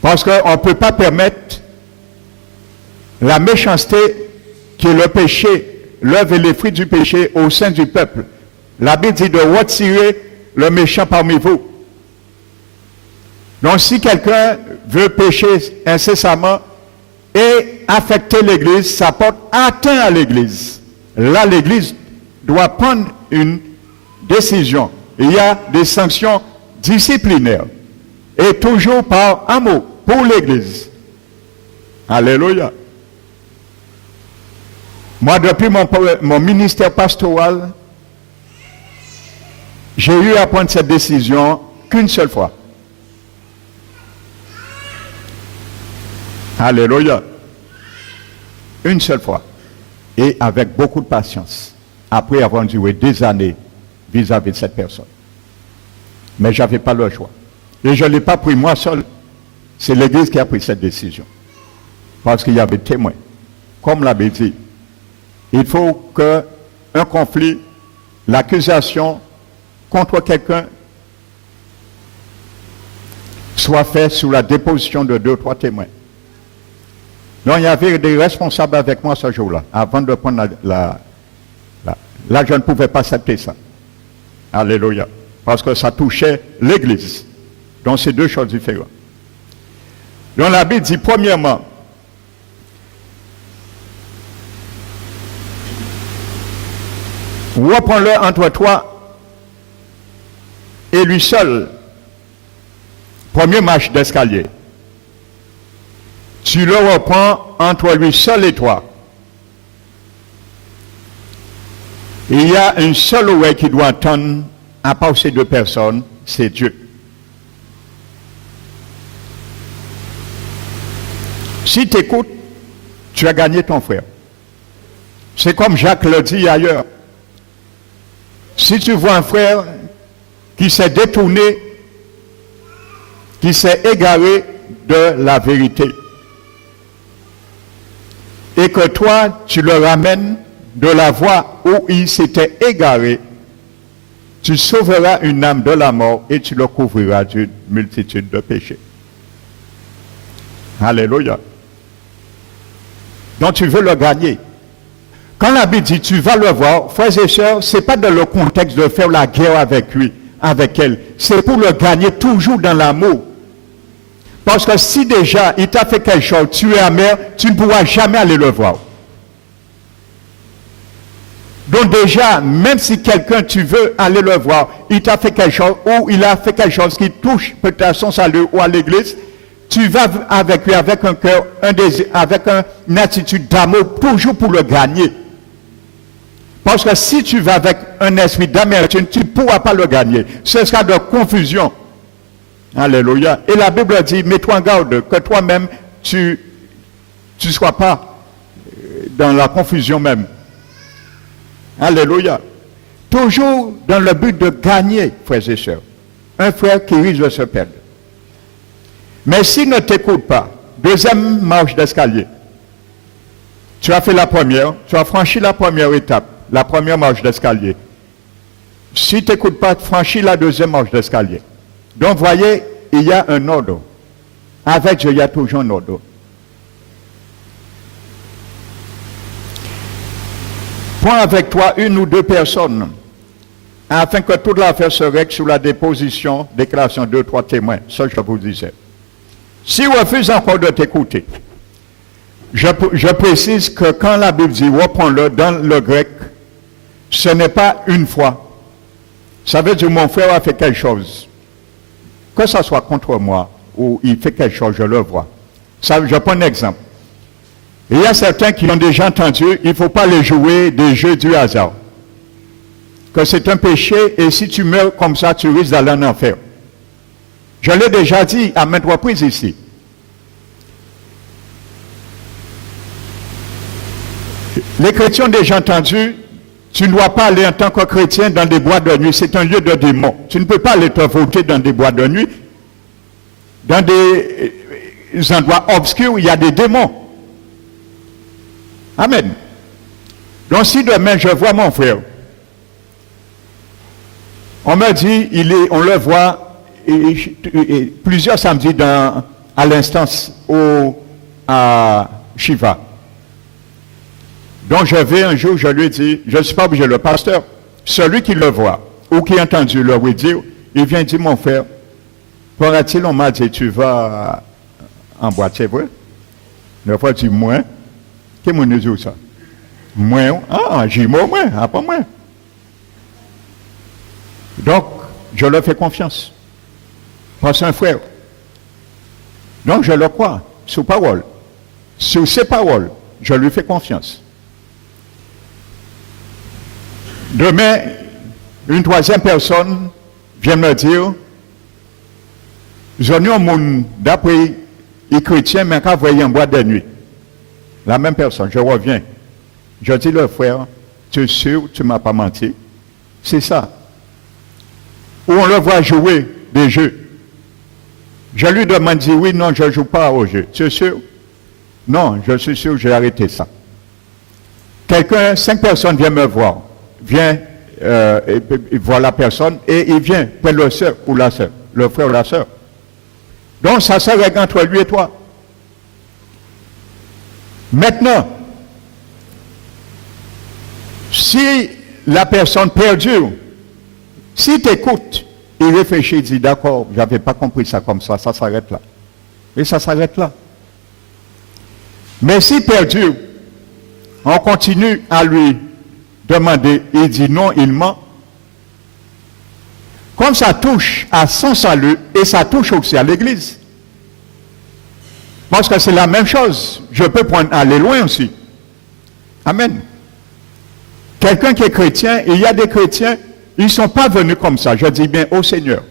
Parce qu'on ne peut pas permettre la méchanceté qui est le péché, l'œuvre et les fruits du péché au sein du peuple. La Bible dit de retirer le méchant parmi vous. Donc si quelqu'un veut pécher incessamment et affecter l'Église, ça porte atteinte à l'Église. Là, l'Église doit prendre une décision. Il y a des sanctions disciplinaires. Et toujours par amour pour l'Église. Alléluia. Moi, depuis mon ministère pastoral, j'ai eu à prendre cette décision qu'une seule fois. Alléluia. Une seule fois. Et avec beaucoup de patience. Après avoir duré des années vis-à-vis de cette personne. Mais je n'avais pas le choix. Et je ne l'ai pas pris moi seul. C'est l'Église qui a pris cette décision. Parce qu'il y avait témoins. Comme l'avait dit, il faut qu'un conflit, l'accusation contre quelqu'un soit fait sous la déposition de 2 ou 3 témoins. Donc il y avait des responsables avec moi ce jour-là. Avant de prendre là, je ne pouvais pas accepter ça. Alléluia. Parce que ça touchait l'Église. Donc c'est 2 choses différentes. Donc la Bible dit premièrement, reprends-le entre toi et lui seul. Première marche d'escalier. Tu le reprends entre lui seul et toi. Il y a une seule oreille qui doit entendre, à part ces 2 personnes, c'est Dieu. Si tu écoutes, tu as gagné ton frère. C'est comme Jacques le dit ailleurs. Si tu vois un frère qui s'est détourné, qui s'est égaré de la vérité, et que toi, tu le ramènes de la voie où il s'était égaré, tu sauveras une âme de la mort et tu le couvriras d'une multitude de péchés. Alléluia. Donc tu veux le gagner. Quand la Bible dit tu vas le voir, frères et sœurs, ce n'est pas dans le contexte de faire la guerre avec lui, avec elle. C'est pour le gagner toujours dans l'amour. Parce que si déjà il t'a fait quelque chose, tu es amer, tu ne pourras jamais aller le voir. Donc déjà, même si quelqu'un, tu veux aller le voir, il t'a fait quelque chose, ou il a fait quelque chose qui touche peut-être à son salut ou à l'église, tu vas avec lui avec un cœur, un désir, avec une attitude d'amour, toujours pour le gagner. Parce que si tu vas avec un esprit d'amertume, tu ne pourras pas le gagner. Ce sera de confusion. Alléluia. Et la Bible dit, mets-toi en garde, que toi-même, tu ne sois pas dans la confusion même. Alléluia. Toujours dans le but de gagner, frères et sœurs. Un frère qui risque de se perdre. Mais s'il ne t'écoute pas, deuxième marche d'escalier. Tu as fait la première, tu as franchi la première étape, la première marche d'escalier. Si tu n'écoutes pas, franchis la deuxième marche d'escalier. Donc, voyez, il y a un ordre. Avec Dieu, il y a toujours un ordre. Prends avec toi 1 ou 2 personnes, afin que toute l'affaire se règle sous la déposition, déclaration de 2 ou 3 témoins. Ça, je vous disais. S'il refuse encore de t'écouter, je précise que quand la Bible dit reprends-le dans le grec, ce n'est pas une fois. Ça veut dire mon frère a fait quelque chose. Que ce soit contre moi ou il fait quelque chose, je le vois. Ça, je prends un exemple. Il y a certains qui ont déjà entendu, il ne faut pas les jouer des jeux du hasard. Que c'est un péché et si tu meurs comme ça, tu risques d'aller en enfer. Je l'ai déjà dit à maintes reprises ici. Les chrétiens ont déjà entendu, tu ne dois pas aller en tant que chrétien dans des boîtes de nuit, c'est un lieu de démons. Tu ne peux pas aller te voter dans des boîtes de nuit. Dans des endroits obscurs, il y a des démons. Amen. Donc si demain je vois mon frère, on me dit, on le voit plusieurs samedis à l'instance à Shiva. Donc je vais un jour, je lui dis, je ne suis pas obligé, le pasteur, celui qui le voit ou qui a entendu le lui dire, il vient dire, mon frère, paraît-il, on m'a dit, tu vas en boîte, c'est vrai. Le frère dit moins. Qui m'a dit ça? Moins. Ah, j'ai moins, pas moins. Donc, je leur fais confiance. Parce un frère. Donc, je le crois, sous parole. Sur ses paroles, je lui fais confiance. Demain, une troisième personne vient me dire, je n'ai un monde d'après les chrétiens, mais quand vous voyez en boîte de nuit. La même personne, je reviens. Je dis, le frère, tu es sûr, tu ne m'as pas menti. C'est ça. Où on le voit jouer des jeux. Je lui demande, dit, oui, non, je ne joue pas au jeu. Tu es sûr? Non, je suis sûr que j'ai arrêté ça. Quelqu'un, 5 personnes viennent me voir. Vient voir la personne et il vient près le soeur ou la soeur, le frère ou la soeur. Donc ça se règle entre lui et toi. Maintenant, si la personne perdure, si tu écoutes, il réfléchit, il dit d'accord, je n'avais pas compris ça comme ça s'arrête là. Et ça s'arrête là. Mais si perdure, on continue à lui demander, il dit non, il ment. Comme ça touche à son salut et ça touche aussi à l'Église. Parce que c'est la même chose. Je peux aller loin aussi. Amen. Quelqu'un qui est chrétien, il y a des chrétiens, ils ne sont pas venus comme ça, je dis bien au Seigneur.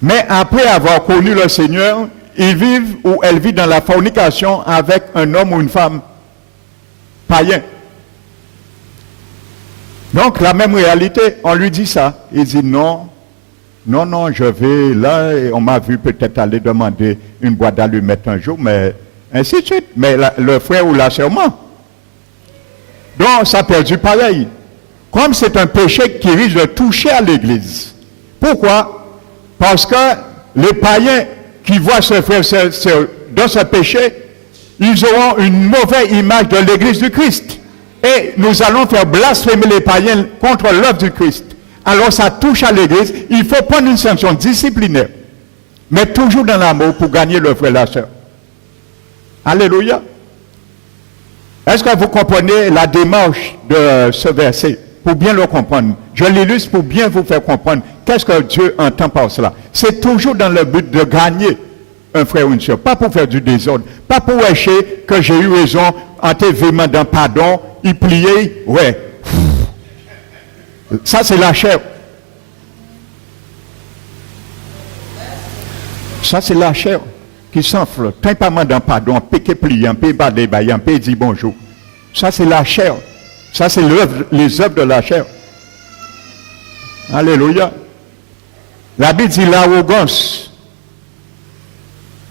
Mais après avoir connu le Seigneur, ils vivent ou elles vivent dans la fornication avec un homme ou une femme païen. Donc la même réalité, on lui dit ça. Il dit non, je vais là, et on m'a vu peut-être aller demander une boîte d'allumettes un jour, mais ainsi de suite. Mais le frère ou la sœur ment. Donc ça a perdu pareil. Comme c'est un péché qui risque de toucher à l'Église. Pourquoi? Parce que les païens qui voient ce frère dans ce péché, ils auront une mauvaise image de l'Église du Christ. Et nous allons faire blasphémer les païens contre l'œuvre du Christ. Alors ça touche à l'Église, il faut prendre une sanction disciplinaire. Mais toujours dans l'amour pour gagner le frère et la sœur. Alléluia. Est-ce que vous comprenez la démarche de ce verset? Pour bien le comprendre. Je l'illustre pour bien vous faire comprendre qu'est-ce que Dieu entend par cela. C'est toujours dans le but de gagner un frère ou une sœur. Pas pour faire du désordre. Pas pour écher que j'ai eu raison en te demandant pardon. Il pliait. Ouais. Ça c'est la chair. Ça c'est la chair qui s'enfle. Tant pas mandant pardon, péché pliant, péché balayant, péché dit bonjour. Ça c'est la chair. Ça, c'est les œuvres de la chair. Alléluia. La Bible dit l'arrogance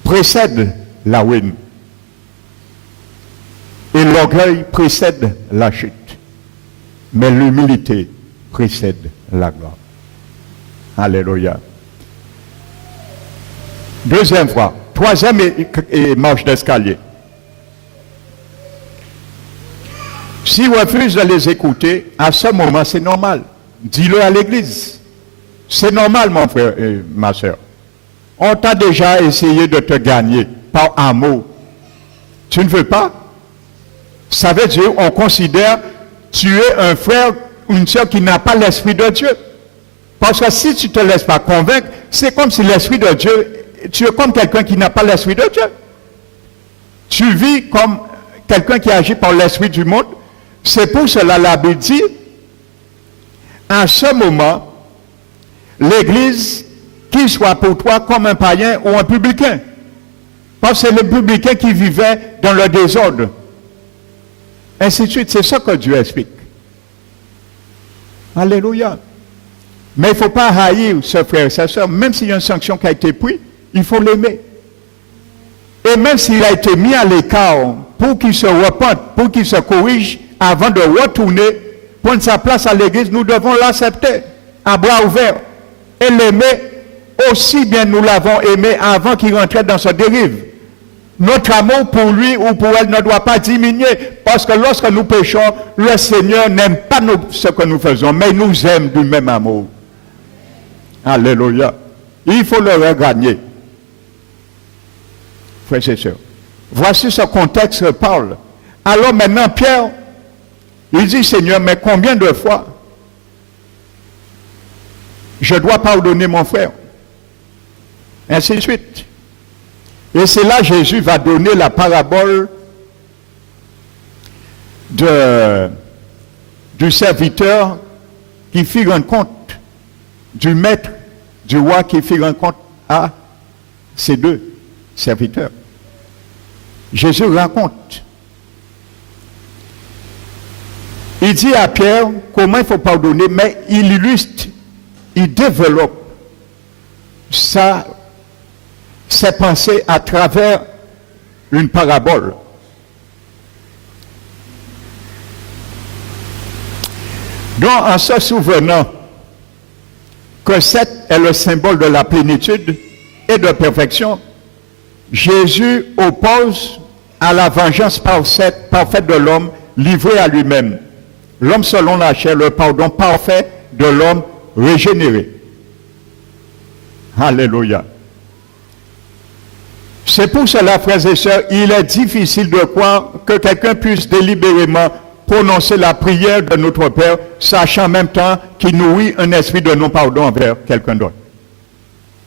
précède la ruine. Et l'orgueil précède la chute. Mais l'humilité précède la gloire. Alléluia. Deuxième fois. Troisième et marche d'escalier. S'ils refusent de les écouter, à ce moment, c'est normal. Dis-le à l'église. C'est normal, mon frère et ma soeur. On t'a déjà essayé de te gagner par amour. Tu ne veux pas? Ça veut dire on considère tu es un frère ou une soeur qui n'a pas l'Esprit de Dieu. Parce que si tu ne te laisses pas convaincre, c'est comme si l'Esprit de Dieu, tu es comme quelqu'un qui n'a pas l'Esprit de Dieu. Tu vis comme quelqu'un qui agit par l'Esprit du monde. C'est pour cela la Bible dit, à ce moment, l'Église, qu'il soit pour toi comme un païen ou un publicain. Parce que c'est le publicain qui vivait dans le désordre. Ainsi de suite, c'est ça que Dieu explique. Alléluia. Mais il ne faut pas haïr ce frère et sa soeur, même s'il y a une sanction qui a été prise, il faut l'aimer. Et même s'il a été mis à l'écart pour qu'il se repente, pour qu'il se corrige, avant de retourner, prendre sa place à l'église, nous devons l'accepter à bras ouverts et l'aimer aussi bien nous l'avons aimé avant qu'il rentre dans sa dérive. Notre amour pour lui ou pour elle ne doit pas diminuer parce que lorsque nous péchons, le Seigneur n'aime pas ce que nous faisons, mais il nous aime du même amour. Alléluia. Il faut le regagner. frères et sœurs. Voici ce contexte que Paul. Alors maintenant, Pierre, il dit, Seigneur, mais combien de fois je dois pardonner mon frère? Ainsi de suite. Et c'est là que Jésus va donner la parabole du serviteur qui fit rendre compte, du maître, du roi qui fit rendre compte à ces deux serviteurs. Jésus raconte. Il dit à Pierre comment il faut pardonner, mais il illustre, il développe ses pensées à travers une parabole. Donc, en se souvenant que 7 est le symbole de la plénitude et de perfection, Jésus oppose à la vengeance parfaite de l'homme livré à lui-même. L'homme selon la chair, le pardon parfait de l'homme régénéré. Alléluia. C'est pour cela, frères et sœurs, il est difficile de croire que quelqu'un puisse délibérément prononcer la prière de notre Père, sachant en même temps qu'il nourrit un esprit de non-pardon envers quelqu'un d'autre.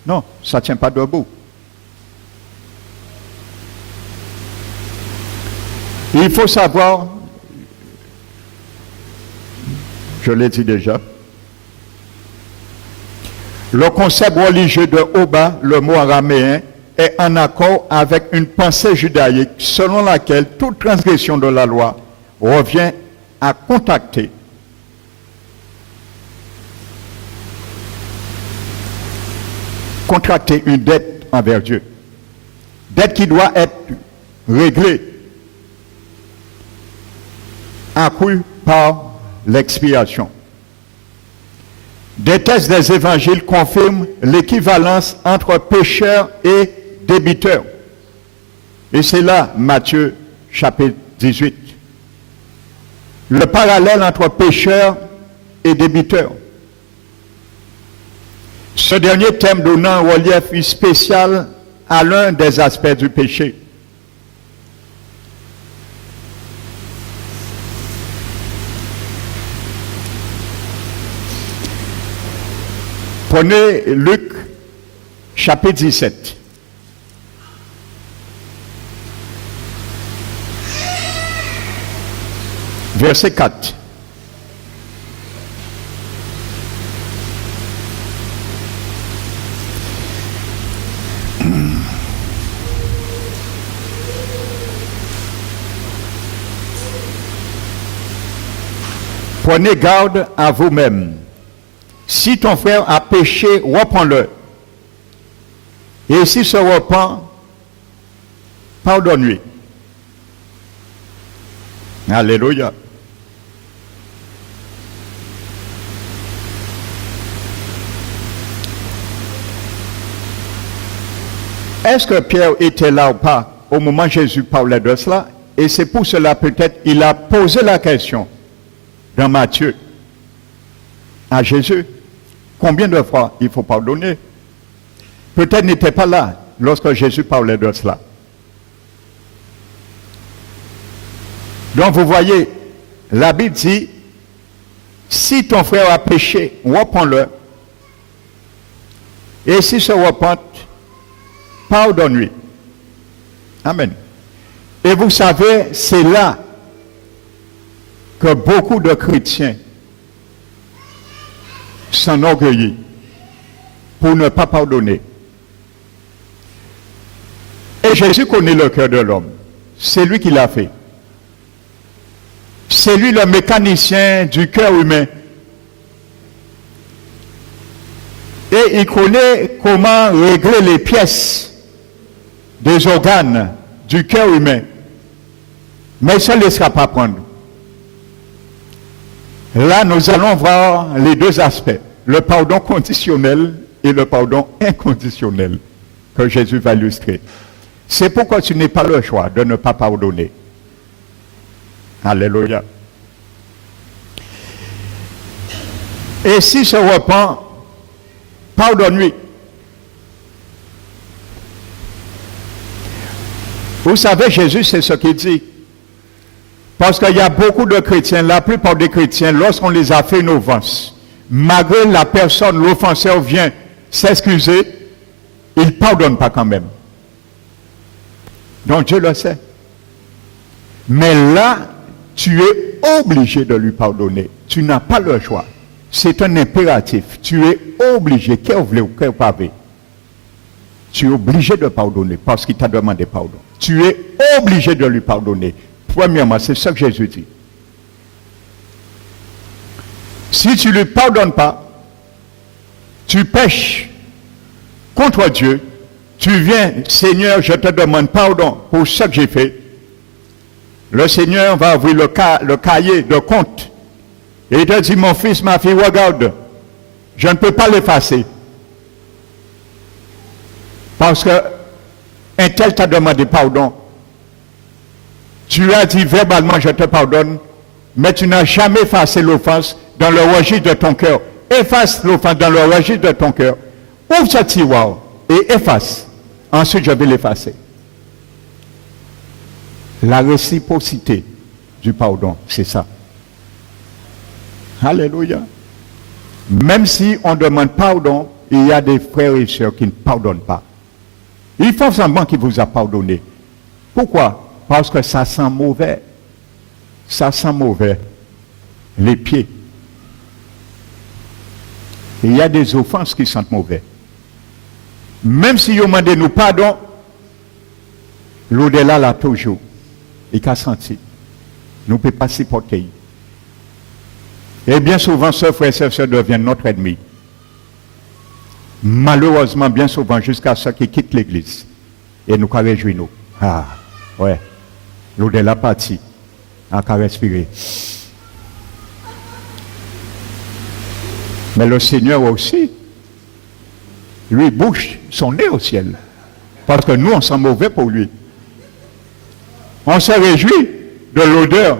Non, ça ne tient pas debout. Il faut savoir, je l'ai dit déjà, le concept religieux de Oba, le mot araméen, est en accord avec une pensée judaïque selon laquelle toute transgression de la loi revient à contracter une dette envers Dieu. Dette qui doit être réglée, accrue par l'expiation. Des textes des évangiles confirment l'équivalence entre pécheur et débiteur. Et c'est là, Matthieu, chapitre 18. Le parallèle entre pécheur et débiteur. Ce dernier thème donnant un relief spécial à l'un des aspects du péché. Prenez Luc, chapitre 17. Verset 4. Prenez garde à vous-même. Si ton frère a péché, reprends-le. Et s'il se repent, pardonne-lui. Alléluia. Est-ce que Pierre était là ou pas au moment où Jésus parlait de cela? Et c'est pour cela peut-être il a posé la question dans Matthieu à Jésus. Combien de fois il faut pardonner? Peut-être n'était pas là lorsque Jésus parlait de cela. Donc vous voyez, la Bible dit, si ton frère a péché, reprends-le. Et s'il se repent, pardonne-lui. Amen. Et vous savez, c'est là que beaucoup de chrétiens s'enorgueillissent pour ne pas pardonner. Et Jésus connaît le cœur de l'homme. C'est lui qui l'a fait. C'est lui le mécanicien du cœur humain. Et il connaît comment régler les pièces des organes du cœur humain. Mais il ne se laissera pas prendre. Là, nous allons voir les deux aspects. Le pardon conditionnel et le pardon inconditionnel que Jésus va illustrer. C'est pourquoi tu n'as pas le choix de ne pas pardonner. Alléluia. Et s'il se repent, pardonne-lui. Vous savez, Jésus, c'est ce qu'il dit. Parce qu'il y a beaucoup de chrétiens, la plupart des chrétiens, lorsqu'on les a fait une offense, malgré la personne, l'offenseur vient s'excuser, il ne pardonne pas quand même. Donc Dieu le sait. Mais là, tu es obligé de lui pardonner. Tu n'as pas le choix. C'est un impératif. Tu es obligé, qu'elle voulait ou qu'elle pas. Tu es obligé de pardonner parce qu'il t'a demandé pardon. Tu es obligé de lui pardonner. Premièrement, c'est ce que Jésus dit. Si tu ne lui pardonnes pas, tu pèches contre Dieu. Tu viens, Seigneur, je te demande pardon pour ce que j'ai fait. Le Seigneur va ouvrir le cahier de compte. Et il te dit, mon fils, ma fille, regarde, je ne peux pas l'effacer. Parce que un tel t'a demandé pardon. Tu as dit verbalement, je te pardonne, mais tu n'as jamais effacé l'offense dans le registre de ton cœur. Efface l'offense dans le registre de ton cœur. Ouvre ce tiroir et efface. Ensuite, je vais l'effacer. La réciprocité du pardon, c'est ça. Alléluia. Même si on demande pardon, il y a des frères et sœurs qui ne pardonnent pas. Il faut semblant qu'il vous a pardonné. Pourquoi? Parce que ça sent mauvais. Ça sent mauvais. Les pieds. Il y a des offenses qui sentent mauvais. Même si vous demandez nous pardon, l'au-delà là toujours. Et qu'a senti. Nous ne pouvons pas supporter. Et bien souvent, ce frère et sœur deviennent notre ennemi. Malheureusement, bien souvent, jusqu'à ceux qui quittent l'église. Et nous avons réjoui nous. Ah, ouais. L'au-delà parti. On a respiré. Mais le Seigneur aussi, lui bouche son nez au ciel. Parce que nous, on sent mauvais pour lui. On se réjouit de l'odeur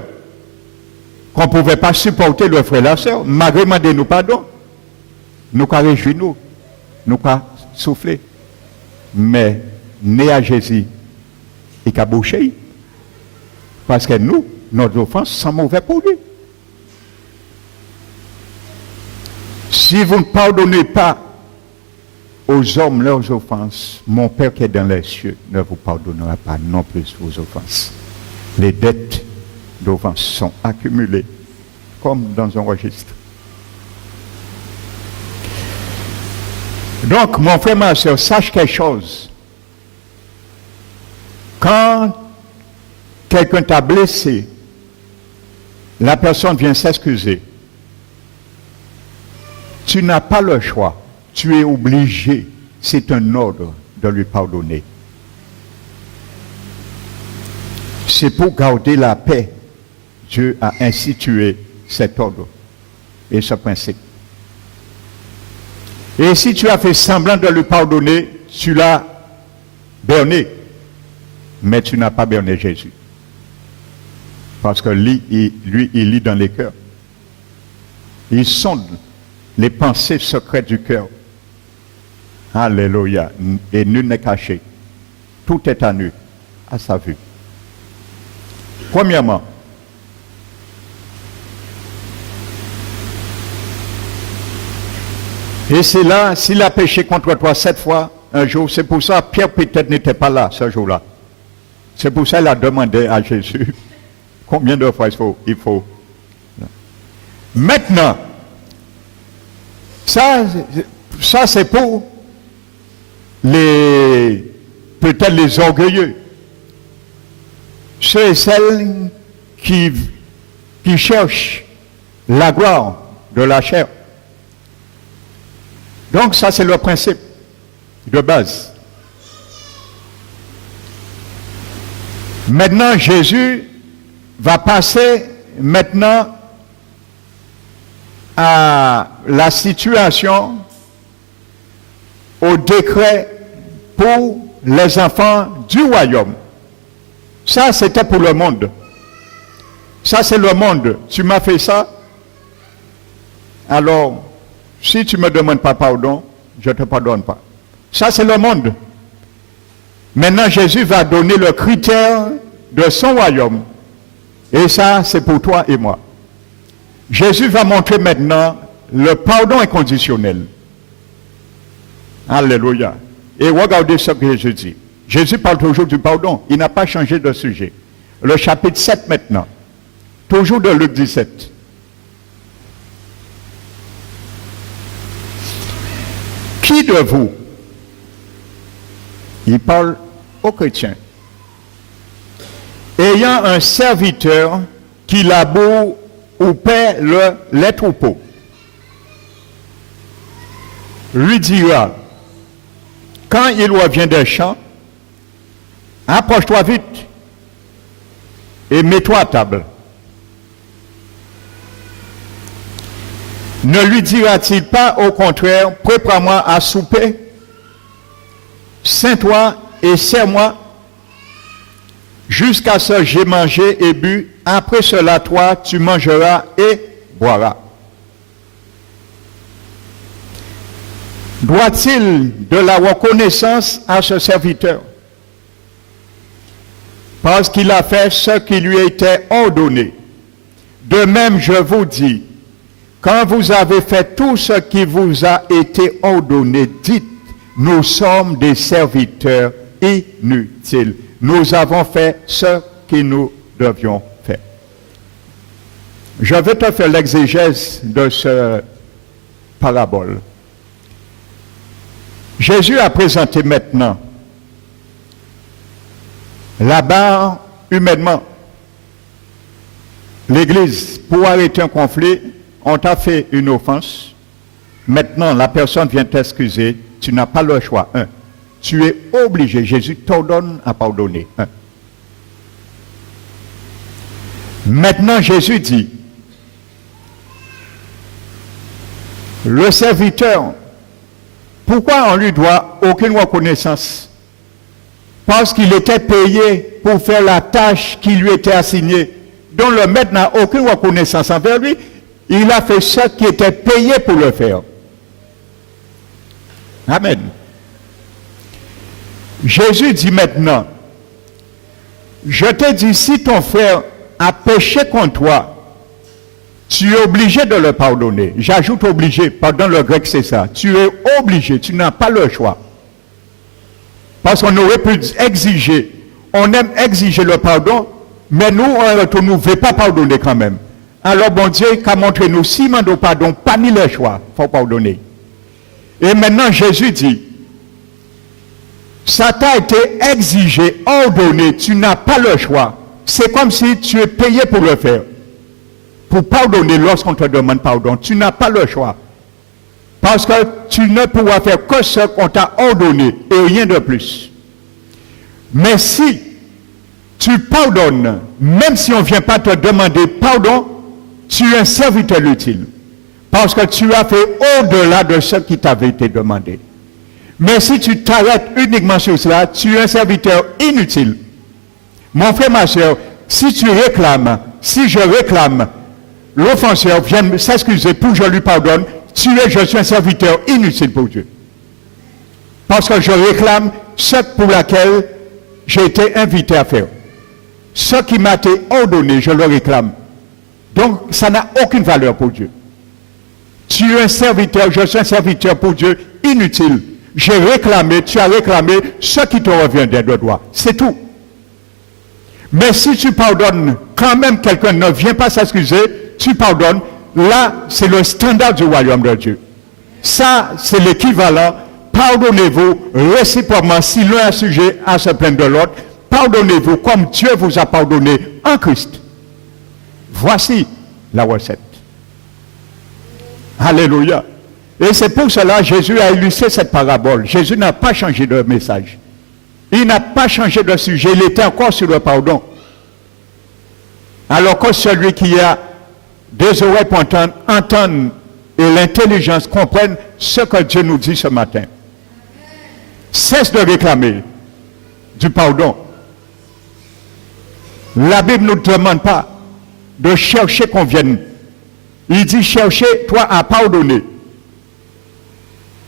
qu'on ne pouvait pas supporter le frère et la sœur, malgré demander nous pardon. Nous avons réjoui nous. Nous avons soufflé. Mais, né à Jésus, il a bouché. Parce que nous, notre offense, sont mauvais pour lui. Si vous ne pardonnez pas aux hommes leurs offenses, mon Père qui est dans les cieux ne vous pardonnera pas non plus vos offenses. Les dettes d'offense sont accumulées comme dans un registre. Donc, mon frère, ma soeur, sache quelque chose. Quand quelqu'un t'a blessé, la personne vient s'excuser. Tu n'as pas le choix. Tu es obligé, c'est un ordre, de lui pardonner. C'est pour garder la paix. Dieu a institué cet ordre et ce principe. Et si tu as fait semblant de lui pardonner, tu l'as berné. Mais tu n'as pas berné Jésus. Parce que lui, il lit dans les cœurs. Il sonde les pensées secrètes du cœur. Alléluia. Et nul n'est caché. Tout est à nu, à sa vue. Premièrement, et c'est là, s'il a péché contre toi 7 fois un jour, c'est pour ça Pierre peut-être n'était pas là ce jour-là. C'est pour ça qu'il a demandé à Jésus combien de fois il faut. Maintenant, ça c'est pour peut-être les orgueilleux. Ceux et celles qui cherchent la gloire de la chair. Donc ça c'est le principe de base. Maintenant Jésus va passer maintenant à la situation, au décret pour les enfants du royaume. Ça, c'était pour le monde. Ça, c'est le monde. Tu m'as fait ça. Alors, si tu ne me demandes pas pardon, je ne te pardonne pas. Ça, c'est le monde. Maintenant, Jésus va donner le critère de son royaume. Et ça, c'est pour toi et moi. Jésus va montrer maintenant le pardon inconditionnel. Alléluia. Et regardez ce que Jésus dit. Jésus parle toujours du pardon. Il n'a pas changé de sujet. Le chapitre 7 maintenant. Toujours de Luc 17. Qui de vous, il parle aux chrétiens, ayant un serviteur qui laboure ou paie les troupeaux, lui dira, quand il revient des champs, approche-toi vite et mets-toi à table. Ne lui dira-t-il pas au contraire, prépare-moi à souper, ceins-toi et serre-moi, jusqu'à ce que j'ai mangé et bu, après cela toi tu mangeras et boiras. Doit-il de la reconnaissance à ce serviteur? Parce qu'il a fait ce qui lui était ordonné. De même, je vous dis, quand vous avez fait tout ce qui vous a été ordonné, dites, nous sommes des serviteurs inutiles. Nous avons fait ce que nous devions faire. Je vais te faire l'exégèse de ce parabole. Jésus a présenté maintenant la barre humainement. L'Église, pour arrêter un conflit, on t'a fait une offense. Maintenant, la personne vient t'excuser. Tu n'as pas le choix. Un. Tu es obligé. Jésus t'ordonne à pardonner. Un. Maintenant, Jésus dit, le serviteur, pourquoi on lui doit aucune reconnaissance? Parce qu'il était payé pour faire la tâche qui lui était assignée, dont le maître n'a aucune reconnaissance envers lui. Il a fait ce qui était payé pour le faire. Amen. Jésus dit maintenant, je te dis, si ton frère a péché contre toi, tu es obligé de le pardonner. J'ajoute obligé, pardon, le grec c'est ça. Tu es obligé, tu n'as pas le choix. Parce qu'on aurait pu exiger, on aime exiger le pardon, mais nous, on ne veut pas pardonner quand même. Alors bon Dieu, qu'a montré nous, si nous pardon, pas ni le choix, il faut pardonner. Et maintenant Jésus dit, ça t'a été exigé, ordonné, tu n'as pas le choix. C'est comme si tu es payé pour le faire. Pour pardonner lorsqu'on te demande pardon, tu n'as pas le choix. Parce que tu ne pourras faire que ce qu'on t'a ordonné et rien de plus. Mais si tu pardonnes, même si on ne vient pas te demander pardon, tu es un serviteur utile. Parce que tu as fait au-delà de ce qui t'avait été demandé. Mais si tu t'arrêtes uniquement sur cela, tu es un serviteur inutile. Mon frère, ma soeur, si tu réclames, si je réclame, l'offenseur vient s'excuser pour que je lui pardonne, je suis un serviteur inutile pour Dieu. Parce que je réclame ce pour laquelle j'ai été invité à faire. Ce qui m'a été ordonné, je le réclame. Donc, ça n'a aucune valeur pour Dieu. Tu es un serviteur, je suis un serviteur pour Dieu inutile. J'ai réclamé, tu as réclamé ce qui te revient des deux doigts. C'est tout. Mais si tu pardonnes, quand même quelqu'un ne vient pas s'excuser, tu pardonnes, là, c'est le standard du royaume de Dieu. Ça, c'est l'équivalent. Pardonnez-vous réciproquement si l'un a sujet à se plaindre de l'autre. Pardonnez-vous comme Dieu vous a pardonné en Christ. Voici la recette. Alléluia. Et c'est pour cela que Jésus a illustré cette parabole. Jésus n'a pas changé de message. Il n'a pas changé de sujet. Il était encore sur le pardon. Alors que celui qui a des oreilles pour entendre et l'intelligence comprenne ce que Dieu nous dit ce matin. Cesse de réclamer du pardon. La Bible ne nous demande pas de chercher qu'on vienne. Il dit cherchez toi à pardonner.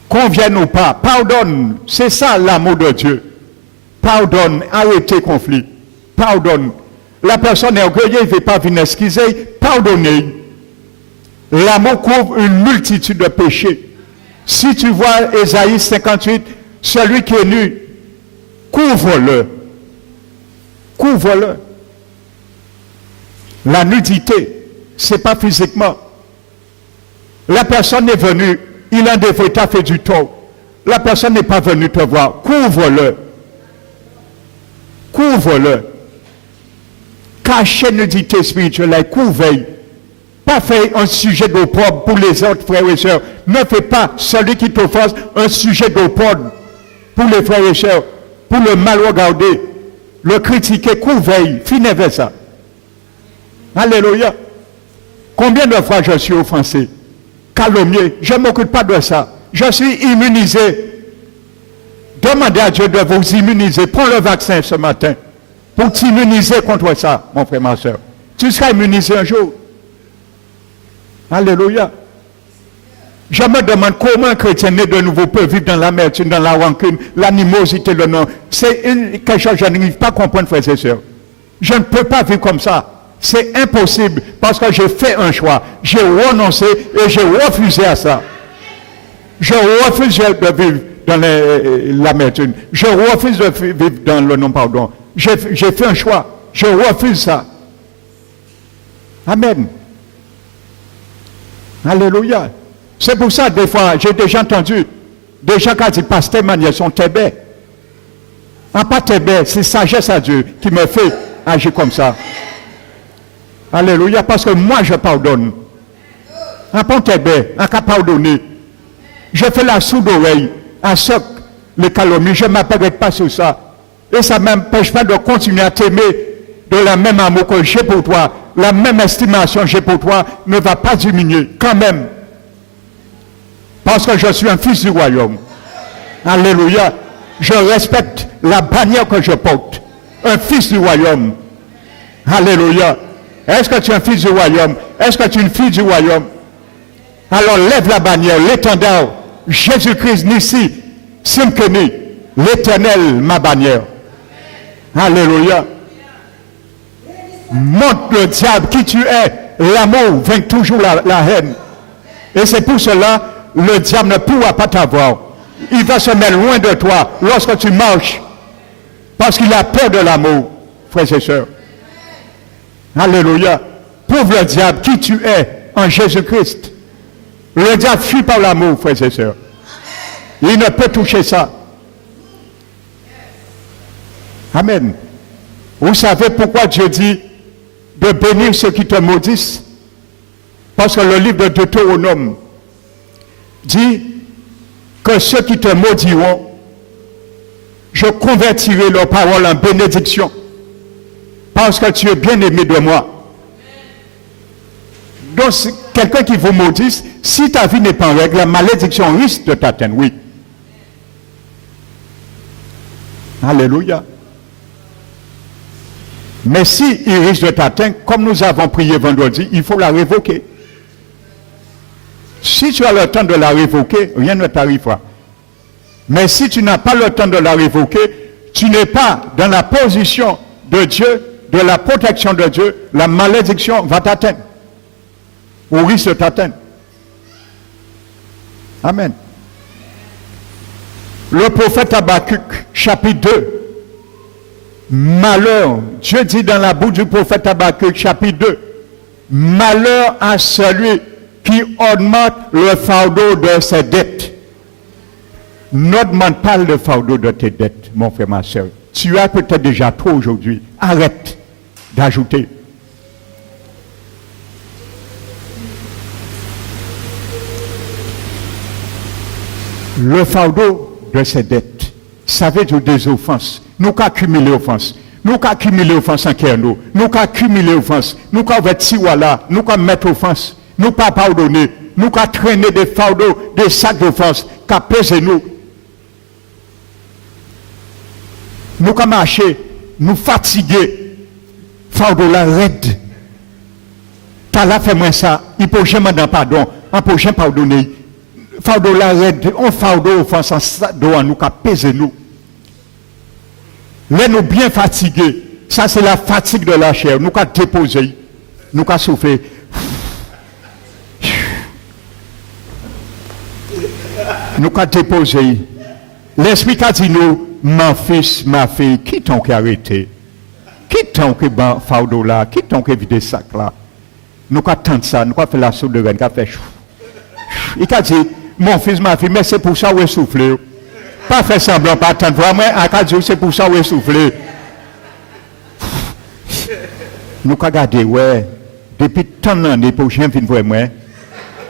Qu'on vienne ou pas, pardonne. C'est ça l'amour de Dieu. pardonne, arrêtez le conflit. Pardonne. La personne est orgueilleuse, il ne veut pas venir excuser, pardonnez. L'amour couvre une multitude de péchés. Si tu vois Ésaïe 58, celui qui est nu, couvre-le. Couvre-le. La nudité, ce n'est pas physiquement. La personne est venue, il a dévoué, t'a fait du tort. La personne n'est pas venue te voir. Couvre-le. Couvre-le. Cachez nudité spirituelle, couvre-le. Pas faire un sujet d'opprobre pour les autres frères et sœurs. Ne fais pas celui qui t'offense un sujet d'opprobre pour les frères et sœurs, pour le mal regarder, le critiquer, couvre-le. Finis avec ça. Alléluia. Combien de fois je suis offensé? Calomnié. Je ne m'occupe pas de ça. Je suis immunisé. Demandez à Dieu de vous immuniser. Prends le vaccin ce matin pour t'immuniser contre ça, mon frère, ma soeur. Tu seras immunisé un jour. Alléluia. Je me demande comment un chrétien né de nouveau peut vivre dans l'amertume, dans la rancune, l'animosité, le nom. C'est quelque chose que je n'arrive pas à comprendre, frères et sœurs. Je ne peux pas vivre comme ça. C'est impossible parce que j'ai fait un choix. J'ai renoncé et j'ai refusé à ça. Je refuse de vivre dans l'amertume. Je refuse de vivre dans le non-pardon. J'ai fait un choix. Je refuse ça. Amen. Alléluia. C'est pour ça, des fois, j'ai déjà entendu des gens qui disent, pasteur Maniel, sont tébés. Ah, pas tébé, c'est sagesse à Dieu qui me fait agir comme ça. Alléluia, parce que moi, je pardonne. Ah, pas tébé, ah, qu'à pardonner. Je fais la sourde oreille à ceux les calomnies, je ne m'appellerai pas sur ça. Et ça ne m'empêche pas de continuer à t'aimer de la même amour que j'ai pour toi. La même estimation que j'ai pour toi ne va pas diminuer quand même. Parce que je suis un fils du royaume. Alléluia. Je respecte la bannière que je porte. Un fils du royaume. Alléluia. Est-ce que tu es un fils du royaume? Est-ce que tu es une fille du royaume? Alors lève la bannière, l'étendard. Jésus-Christ, Nissi, Simkeni, l'Éternel, ma bannière. Alléluia. Montre le diable qui tu es. L'amour vainc toujours la haine. Et c'est pour cela le diable ne pourra pas t'avoir. Il va se mettre loin de toi lorsque tu marches. Parce qu'il a peur de l'amour, frères et sœurs. Alléluia. Prouve le diable qui tu es en Jésus-Christ. Le diable fuit par l'amour, frères et sœurs. Il ne peut toucher ça. Amen. Vous savez pourquoi Dieu dit de bénir ceux qui te maudissent? Parce que le livre de Deutéronome dit que ceux qui te maudiront, je convertirai leurs paroles en bénédiction. Parce que tu es bien aimé de moi. Donc, quelqu'un qui vous maudisse, si ta vie n'est pas en règle, la malédiction risque de t'atteindre, oui. Alléluia. Mais si il risque de t'atteindre, comme nous avons prié vendredi, il faut la révoquer. Si tu as le temps de la révoquer, rien ne t'arrivera. Mais si tu n'as pas le temps de la révoquer, tu n'es pas dans la position de Dieu, de la protection de Dieu, la malédiction va t'atteindre. Ou risque de t'atteindre. Amen. Le prophète Habakkuk, chapitre 2. Malheur, Dieu dit dans la bouche du prophète Habakkuk, chapitre 2. Malheur à celui qui augmente le fardeau de ses dettes. N'augmente pas le fardeau de tes dettes, mon frère, ma soeur. Tu as peut-être déjà trop aujourd'hui. Arrête d'ajouter. Le fardeau de ses dettes, ça veut dire des offenses. Nous qu'accumuler offenses. Nous qu'accumuler offenses en cœur nous. Nous qu'accumuler offenses. Nous qu'avec tiwala. Nous qu'à mettre offenses. Nous pas pardonner. Nous qu'à traîner des fardeaux, des sacs d'offenses, qu'à peser nous. Nous qu'à marcher, nous fatiguer. Fardeau la raide. T'as là fait moi ça. Il peut jamais demander pardon. On peut jamais pardonner. Fardeau la raide. On fardeau offense en sac d'eau nous qu'à peser nous. Là, nous bien fatigués. Ça, c'est la fatigue de la chair. Nous avons déposé, nous avons soufflé. Nous avons déposé. L'esprit a dit nous, mon fils, ma fille, qui t'ont arrêté? Qui t'ont ban fardeau là? Qui t'ont vidé sac là? Nous avons tenté ça, nous avons fait la soupe de reine, nous avons fait chou. Il a dit, mon fils, ma fille, mais c'est pour ça où est soufflé. Pas faire semblant, pas attendre. Vraiment, c'est pour ça où est soufflé. Nous avons regardé, ouais, depuis tant d'années, pour que je vienne voir moi,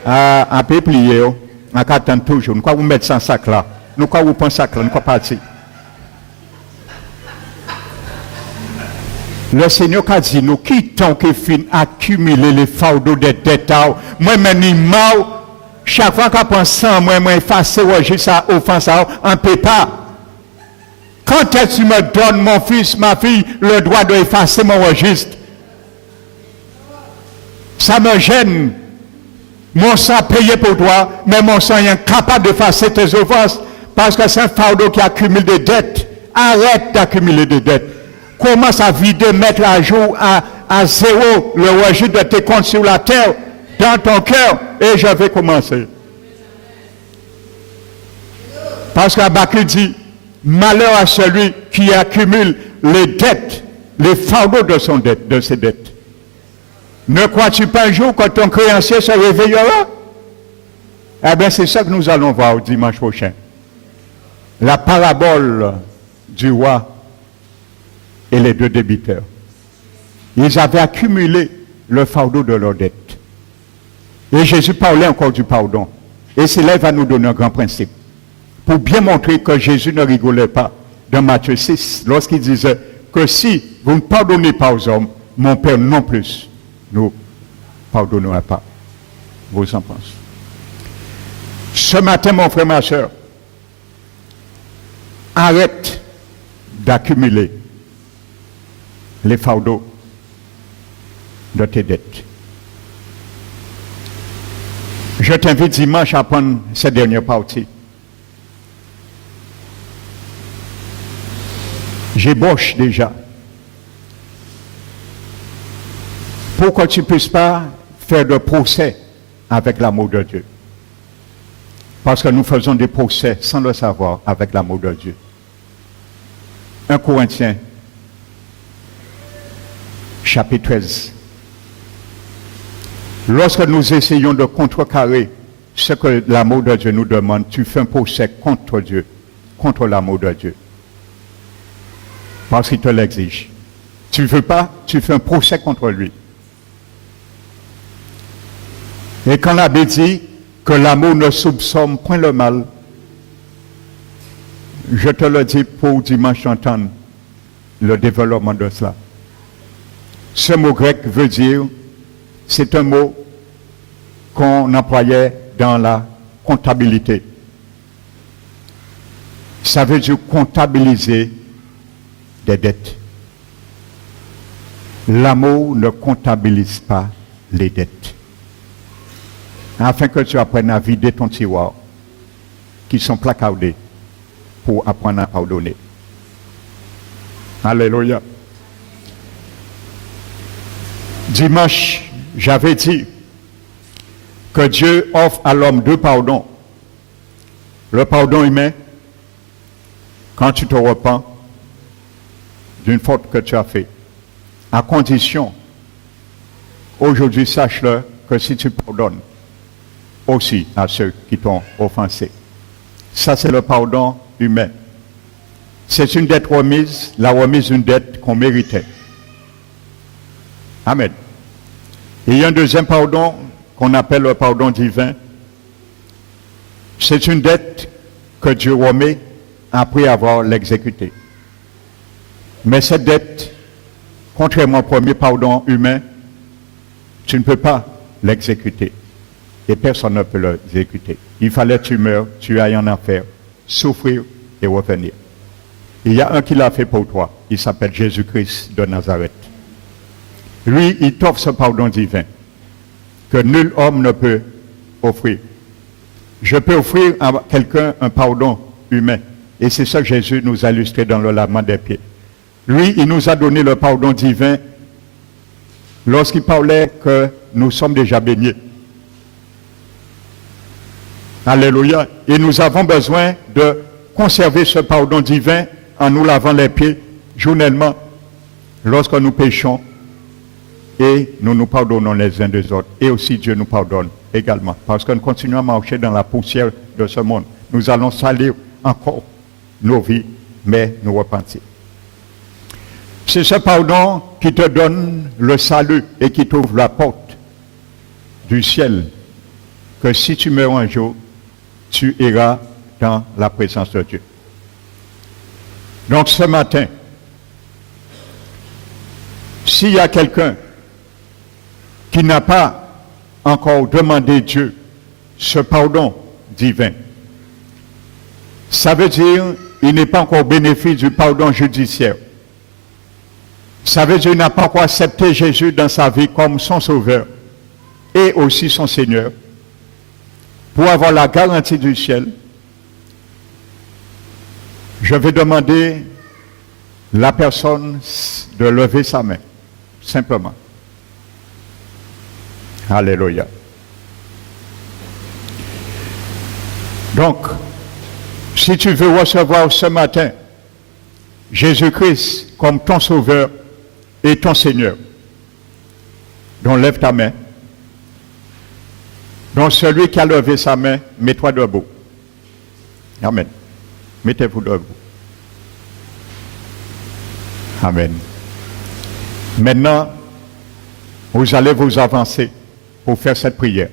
à peu plier, on attend toujours. Nous avons vous mettre sans sac là. Nous avons vous prendre sac là, nous avons partir. Le Seigneur a dit, nous quittons que fin accumuler les fardeaux des dettes. Moi-même, chaque fois qu'on prend ça, moi, effacer juste ça, offense, on ne peut pas. Quand est-ce que tu me donnes, mon fils, ma fille, le droit d'effacer mon registre? Ça me gêne. Mon sang payé pour toi, mais mon sang est incapable d'effacer tes offenses parce que c'est un fardeau qui accumule des dettes. Arrête d'accumuler des dettes. Commence à vider, mettre à jour à zéro le registre de tes comptes sur la terre, dans ton cœur, et je vais commencer. Parce qu'Habakkuk dit, malheur à celui qui accumule les dettes, les fardeaux de ses dettes. Ne crois-tu pas un jour que ton créancier se réveillera? Eh bien, c'est ça que nous allons voir dimanche prochain. La parabole du roi et les deux débiteurs. Ils avaient accumulé le fardeau de leurs dettes. Et Jésus parlait encore du pardon. Et cela va nous donner un grand principe. Pour bien montrer que Jésus ne rigolait pas dans Matthieu 6, lorsqu'il disait que si vous ne pardonnez pas aux hommes, mon Père non plus nous pardonnera pas. Vous en pensez? Ce matin, mon frère, ma soeur, arrête d'accumuler les fardeaux de tes dettes. Je t'invite dimanche à prendre cette dernière partie. J'ébauche déjà. Pour que tu ne puisses pas faire de procès avec l'amour de Dieu. Parce que nous faisons des procès sans le savoir avec l'amour de Dieu. 1 Corinthiens, chapitre 13. Lorsque nous essayons de contrecarrer ce que l'amour de Dieu nous demande, tu fais un procès contre Dieu, contre l'amour de Dieu. Parce qu'il te l'exige. Tu ne veux pas, tu fais un procès contre lui. Et quand l'abbé dit que l'amour ne soupçonne point le mal, je te le dis pour dimanche entendre le développement de cela. Ce mot grec veut dire, c'est un mot qu'on employait dans la comptabilité. Ça veut dire comptabiliser des dettes. L'amour ne comptabilise pas les dettes. Afin que tu apprennes à vider ton tiroir, qui sont placardés, pour apprendre à pardonner. Alléluia. Dimanche, j'avais dit que Dieu offre à l'homme deux pardons. Le pardon humain, quand tu te repens d'une faute que tu as faite, à condition, aujourd'hui, sache-le, que si tu pardonnes aussi à ceux qui t'ont offensé. Ça, c'est le pardon humain. C'est une dette remise, la remise d'une dette qu'on méritait. Amen. Et il y a un deuxième pardon qu'on appelle le pardon divin. C'est une dette que Dieu remet après avoir l'exécutée. Mais cette dette, contrairement au premier pardon humain, tu ne peux pas l'exécuter. Et personne ne peut l'exécuter. Il fallait que tu meurs, tu ailles en enfer, souffrir et revenir. Il y a un qui l'a fait pour toi. Il s'appelle Jésus-Christ de Nazareth. Lui, il t'offre ce pardon divin que nul homme ne peut offrir. Je peux offrir à quelqu'un un pardon humain. Et c'est ça que Jésus nous a illustré dans le lavement des pieds. Lui, il nous a donné le pardon divin lorsqu'il parlait que nous sommes déjà baignés. Alléluia. Et nous avons besoin de conserver ce pardon divin en nous lavant les pieds journellement lorsque nous péchons et nous nous pardonnons les uns des autres. Et aussi Dieu nous pardonne également. Parce que nous continuons à marcher dans la poussière de ce monde. Nous allons salir encore nos vies, mais nous repentir. C'est ce pardon qui te donne le salut et qui t'ouvre la porte du ciel. Que si tu meurs un jour, tu iras dans la présence de Dieu. Donc ce matin, s'il y a quelqu'un qui n'a pas encore demandé Dieu ce pardon divin, ça veut dire qu'il n'est pas encore au bénéfice du pardon judiciaire. Ça veut dire qu'il n'a pas encore accepté Jésus dans sa vie comme son sauveur et aussi son Seigneur. Pour avoir la garantie du ciel, je vais demander la personne de lever sa main, simplement. Alléluia. Donc, si tu veux recevoir ce matin Jésus-Christ comme ton sauveur et ton Seigneur, donc lève ta main. Donc celui qui a levé sa main, mets-toi debout. Amen. Mettez-vous debout. Amen. Maintenant, vous allez vous avancer pour faire cette prière,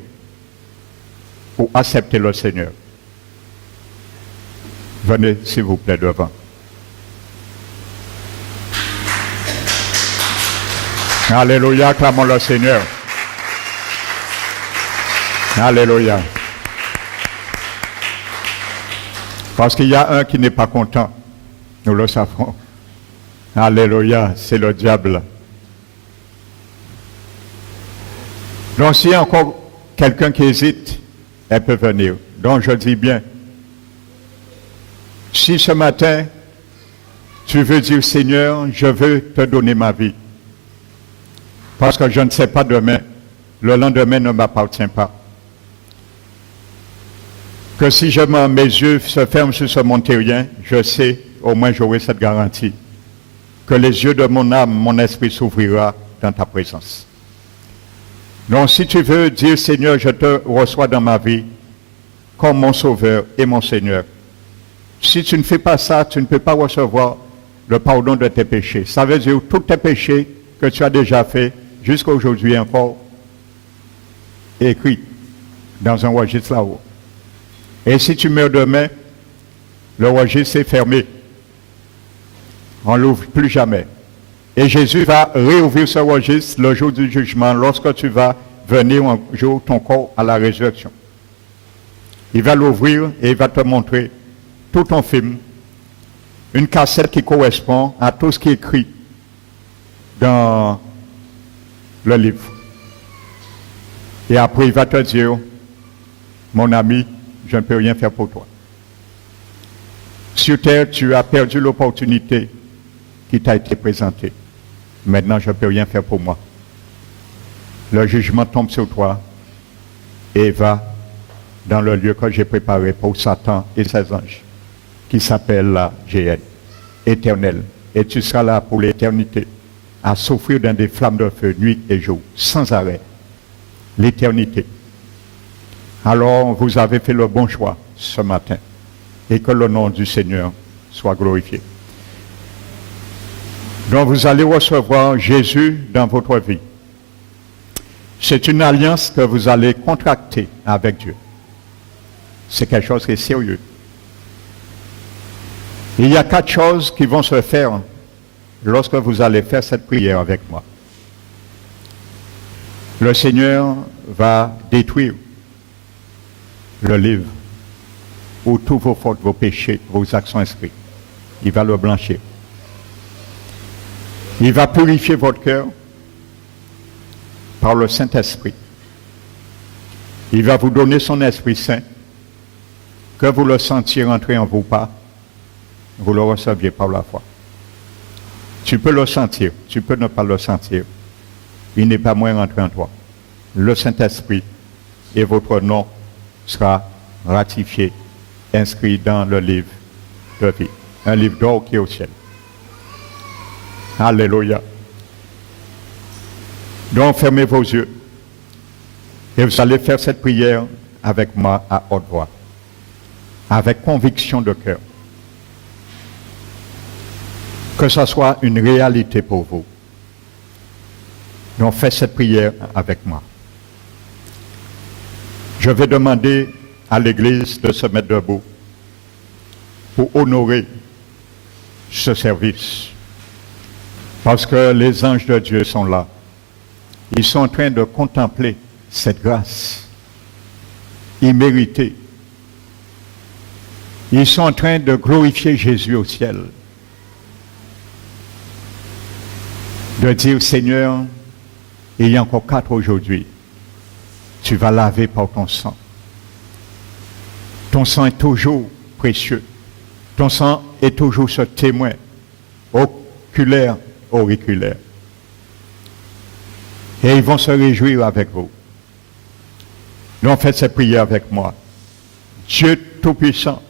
pour accepter le Seigneur. Venez, s'il vous plaît, devant. Alléluia, clamons le Seigneur. Alléluia. Parce qu'il y a un qui n'est pas content. Nous le savons. Alléluia, c'est le diable. Donc s'il y a encore quelqu'un qui hésite, elle peut venir. Donc je dis bien, si ce matin, tu veux dire, Seigneur, je veux te donner ma vie, parce que je ne sais pas demain, le lendemain ne m'appartient pas. Que si mes yeux se ferment sur ce monde terrien, je sais, au moins j'aurai cette garantie, que les yeux de mon âme, mon esprit s'ouvrira dans ta présence. Donc si tu veux dire, Seigneur, je te reçois dans ma vie comme mon Sauveur et mon Seigneur, si tu ne fais pas ça, tu ne peux pas recevoir le pardon de tes péchés. Ça veut dire tous tes péchés que tu as déjà fait jusqu'à aujourd'hui encore, écrits dans un registre là-haut. Et si tu meurs demain, le registre est fermé. On ne l'ouvre plus jamais. Et Jésus va réouvrir ce registre le jour du jugement, lorsque tu vas venir un jour ton corps à la résurrection. Il va l'ouvrir et il va te montrer tout ton film, une cassette qui correspond à tout ce qui est écrit dans le livre. Et après, il va te dire, mon ami, je ne peux rien faire pour toi. Sur terre, tu as perdu l'opportunité qui t'a été présentée. Maintenant, je ne peux rien faire pour moi. Le jugement tombe sur toi et va dans le lieu que j'ai préparé pour Satan et ses anges, qui s'appelle la GN, éternelle. Et tu seras là pour l'éternité, à souffrir dans des flammes de feu, nuit et jour, sans arrêt. L'éternité. Alors, vous avez fait le bon choix ce matin. Et que le nom du Seigneur soit glorifié. Donc, vous allez recevoir Jésus dans votre vie. C'est une alliance que vous allez contracter avec Dieu. C'est quelque chose qui est sérieux. Il y a 4 choses qui vont se faire lorsque vous allez faire cette prière avec moi. Le Seigneur va détruire le livre où tous vos fautes, vos péchés, vos actions inscrites. Il va le blanchir. Il va purifier votre cœur par le Saint-Esprit. Il va vous donner son Esprit Saint, que vous le sentiez rentrer en vous pas, vous le receviez par la foi. Tu peux le sentir, tu peux ne pas le sentir. Il n'est pas moins rentré en toi. Le Saint-Esprit et votre nom sera ratifié, inscrit dans le livre de vie. Un livre d'or qui est au ciel. Alléluia. Donc fermez vos yeux et vous allez faire cette prière avec moi à haute voix, avec conviction de cœur. Que ce soit une réalité pour vous. Donc faites cette prière avec moi. Je vais demander à l'Église de se mettre debout pour honorer ce service. Parce que les anges de Dieu sont là. Ils sont en train de contempler cette grâce imméritée. Ils sont en train de glorifier Jésus au ciel. De dire, Seigneur, il y a encore 4 aujourd'hui. Tu vas laver par ton sang. Ton sang est toujours précieux. Ton sang est toujours ce témoin oculaire, auriculaire. Et ils vont se réjouir avec vous. Donc faites cette prière avec moi. Dieu Tout-Puissant,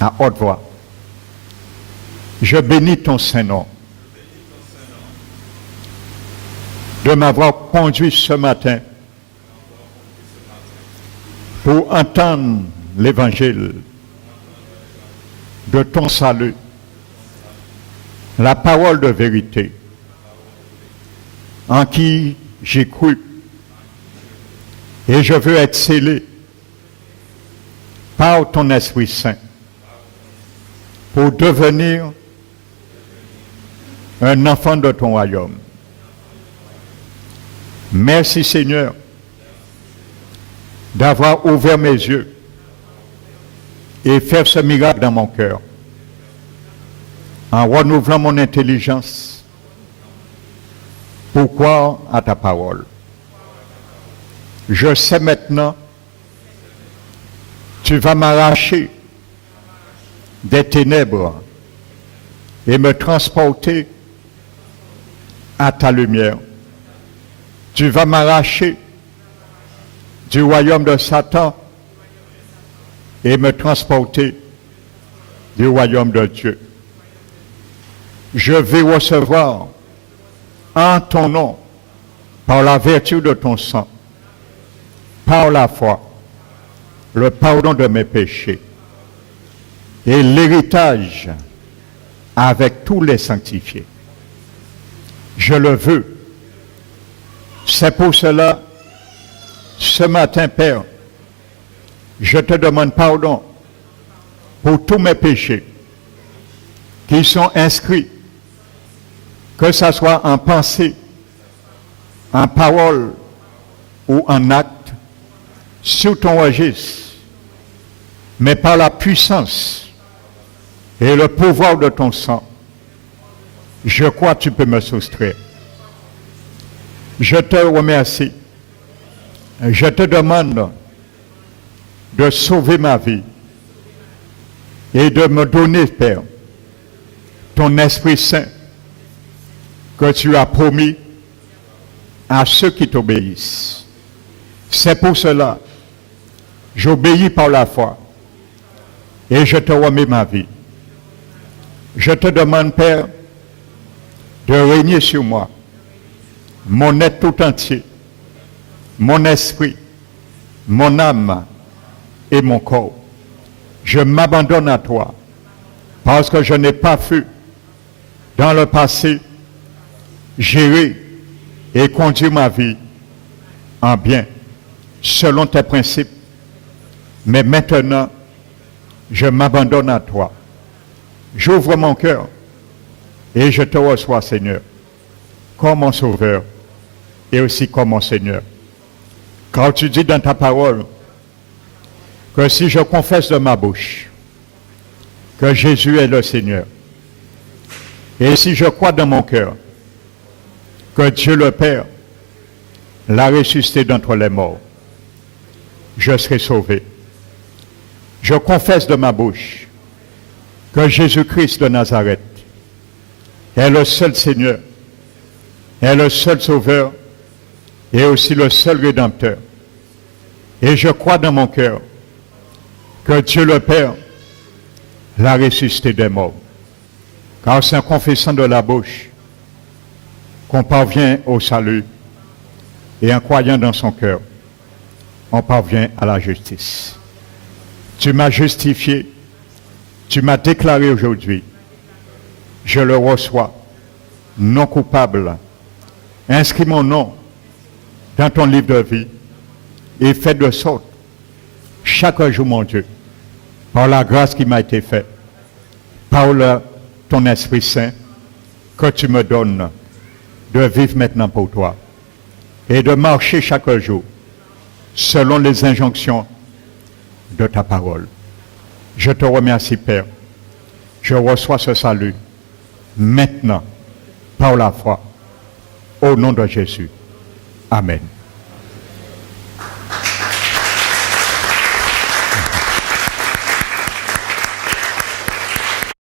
à haute voix, je bénis ton Saint-Nom de m'avoir conduit ce matin pour entendre l'évangile de ton salut, la parole de vérité en qui j'ai cru et je veux être scellé par ton Esprit Saint pour devenir un enfant de ton royaume. Merci Seigneur d'avoir ouvert mes yeux et faire ce miracle dans mon cœur en renouvelant mon intelligence pour croire à ta parole. Je sais maintenant, tu vas m'arracher des ténèbres et me transporter à ta lumière. Tu vas m'arracher du royaume de Satan et me transporter du royaume de Dieu. Je vais recevoir en ton nom, par la vertu de ton sang, par la foi, le pardon de mes péchés et l'héritage avec tous les sanctifiés. Je le veux. C'est pour cela, ce matin, Père, je te demande pardon pour tous mes péchés qui sont inscrits, que ce soit en pensée, en parole ou en acte, sur ton registre, mais par la puissance et le pouvoir de ton sang, je crois que tu peux me soustraire. Je te remercie. Je te demande de sauver ma vie et de me donner, Père, ton Esprit Saint que tu as promis à ceux qui t'obéissent. C'est pour cela, j'obéis par la foi et je te remets ma vie. Je te demande, Père, de régner sur moi, mon être tout entier, mon esprit, mon âme et mon corps. Je m'abandonne à toi parce que je n'ai pas pu, dans le passé, gérer et conduire ma vie en bien, selon tes principes. Mais maintenant, je m'abandonne à toi. J'ouvre mon cœur et je te reçois, Seigneur, comme mon Sauveur et aussi comme mon Seigneur. Car tu dis dans ta parole que si je confesse de ma bouche que Jésus est le Seigneur, et si je crois dans mon cœur que Dieu le Père l'a ressuscité d'entre les morts, je serai sauvé. Je confesse de ma bouche que Jésus-Christ de Nazareth est le seul Seigneur, est le seul Sauveur et aussi le seul Rédempteur. Et je crois dans mon cœur que Dieu le Père l'a ressuscité des morts. Car c'est en confessant de la bouche qu'on parvient au salut et en croyant dans son cœur, on parvient à la justice. Tu m'as justifié, tu m'as déclaré aujourd'hui, je le reçois, non coupable. Inscris mon nom dans ton livre de vie et fais de sorte, chaque jour, mon Dieu, par la grâce qui m'a été faite, par ton Esprit Saint, que tu me donnes de vivre maintenant pour toi et de marcher chaque jour selon les injonctions de ta parole. Je te remercie, Père. Je reçois ce salut maintenant par la foi. Au nom de Jésus. Amen.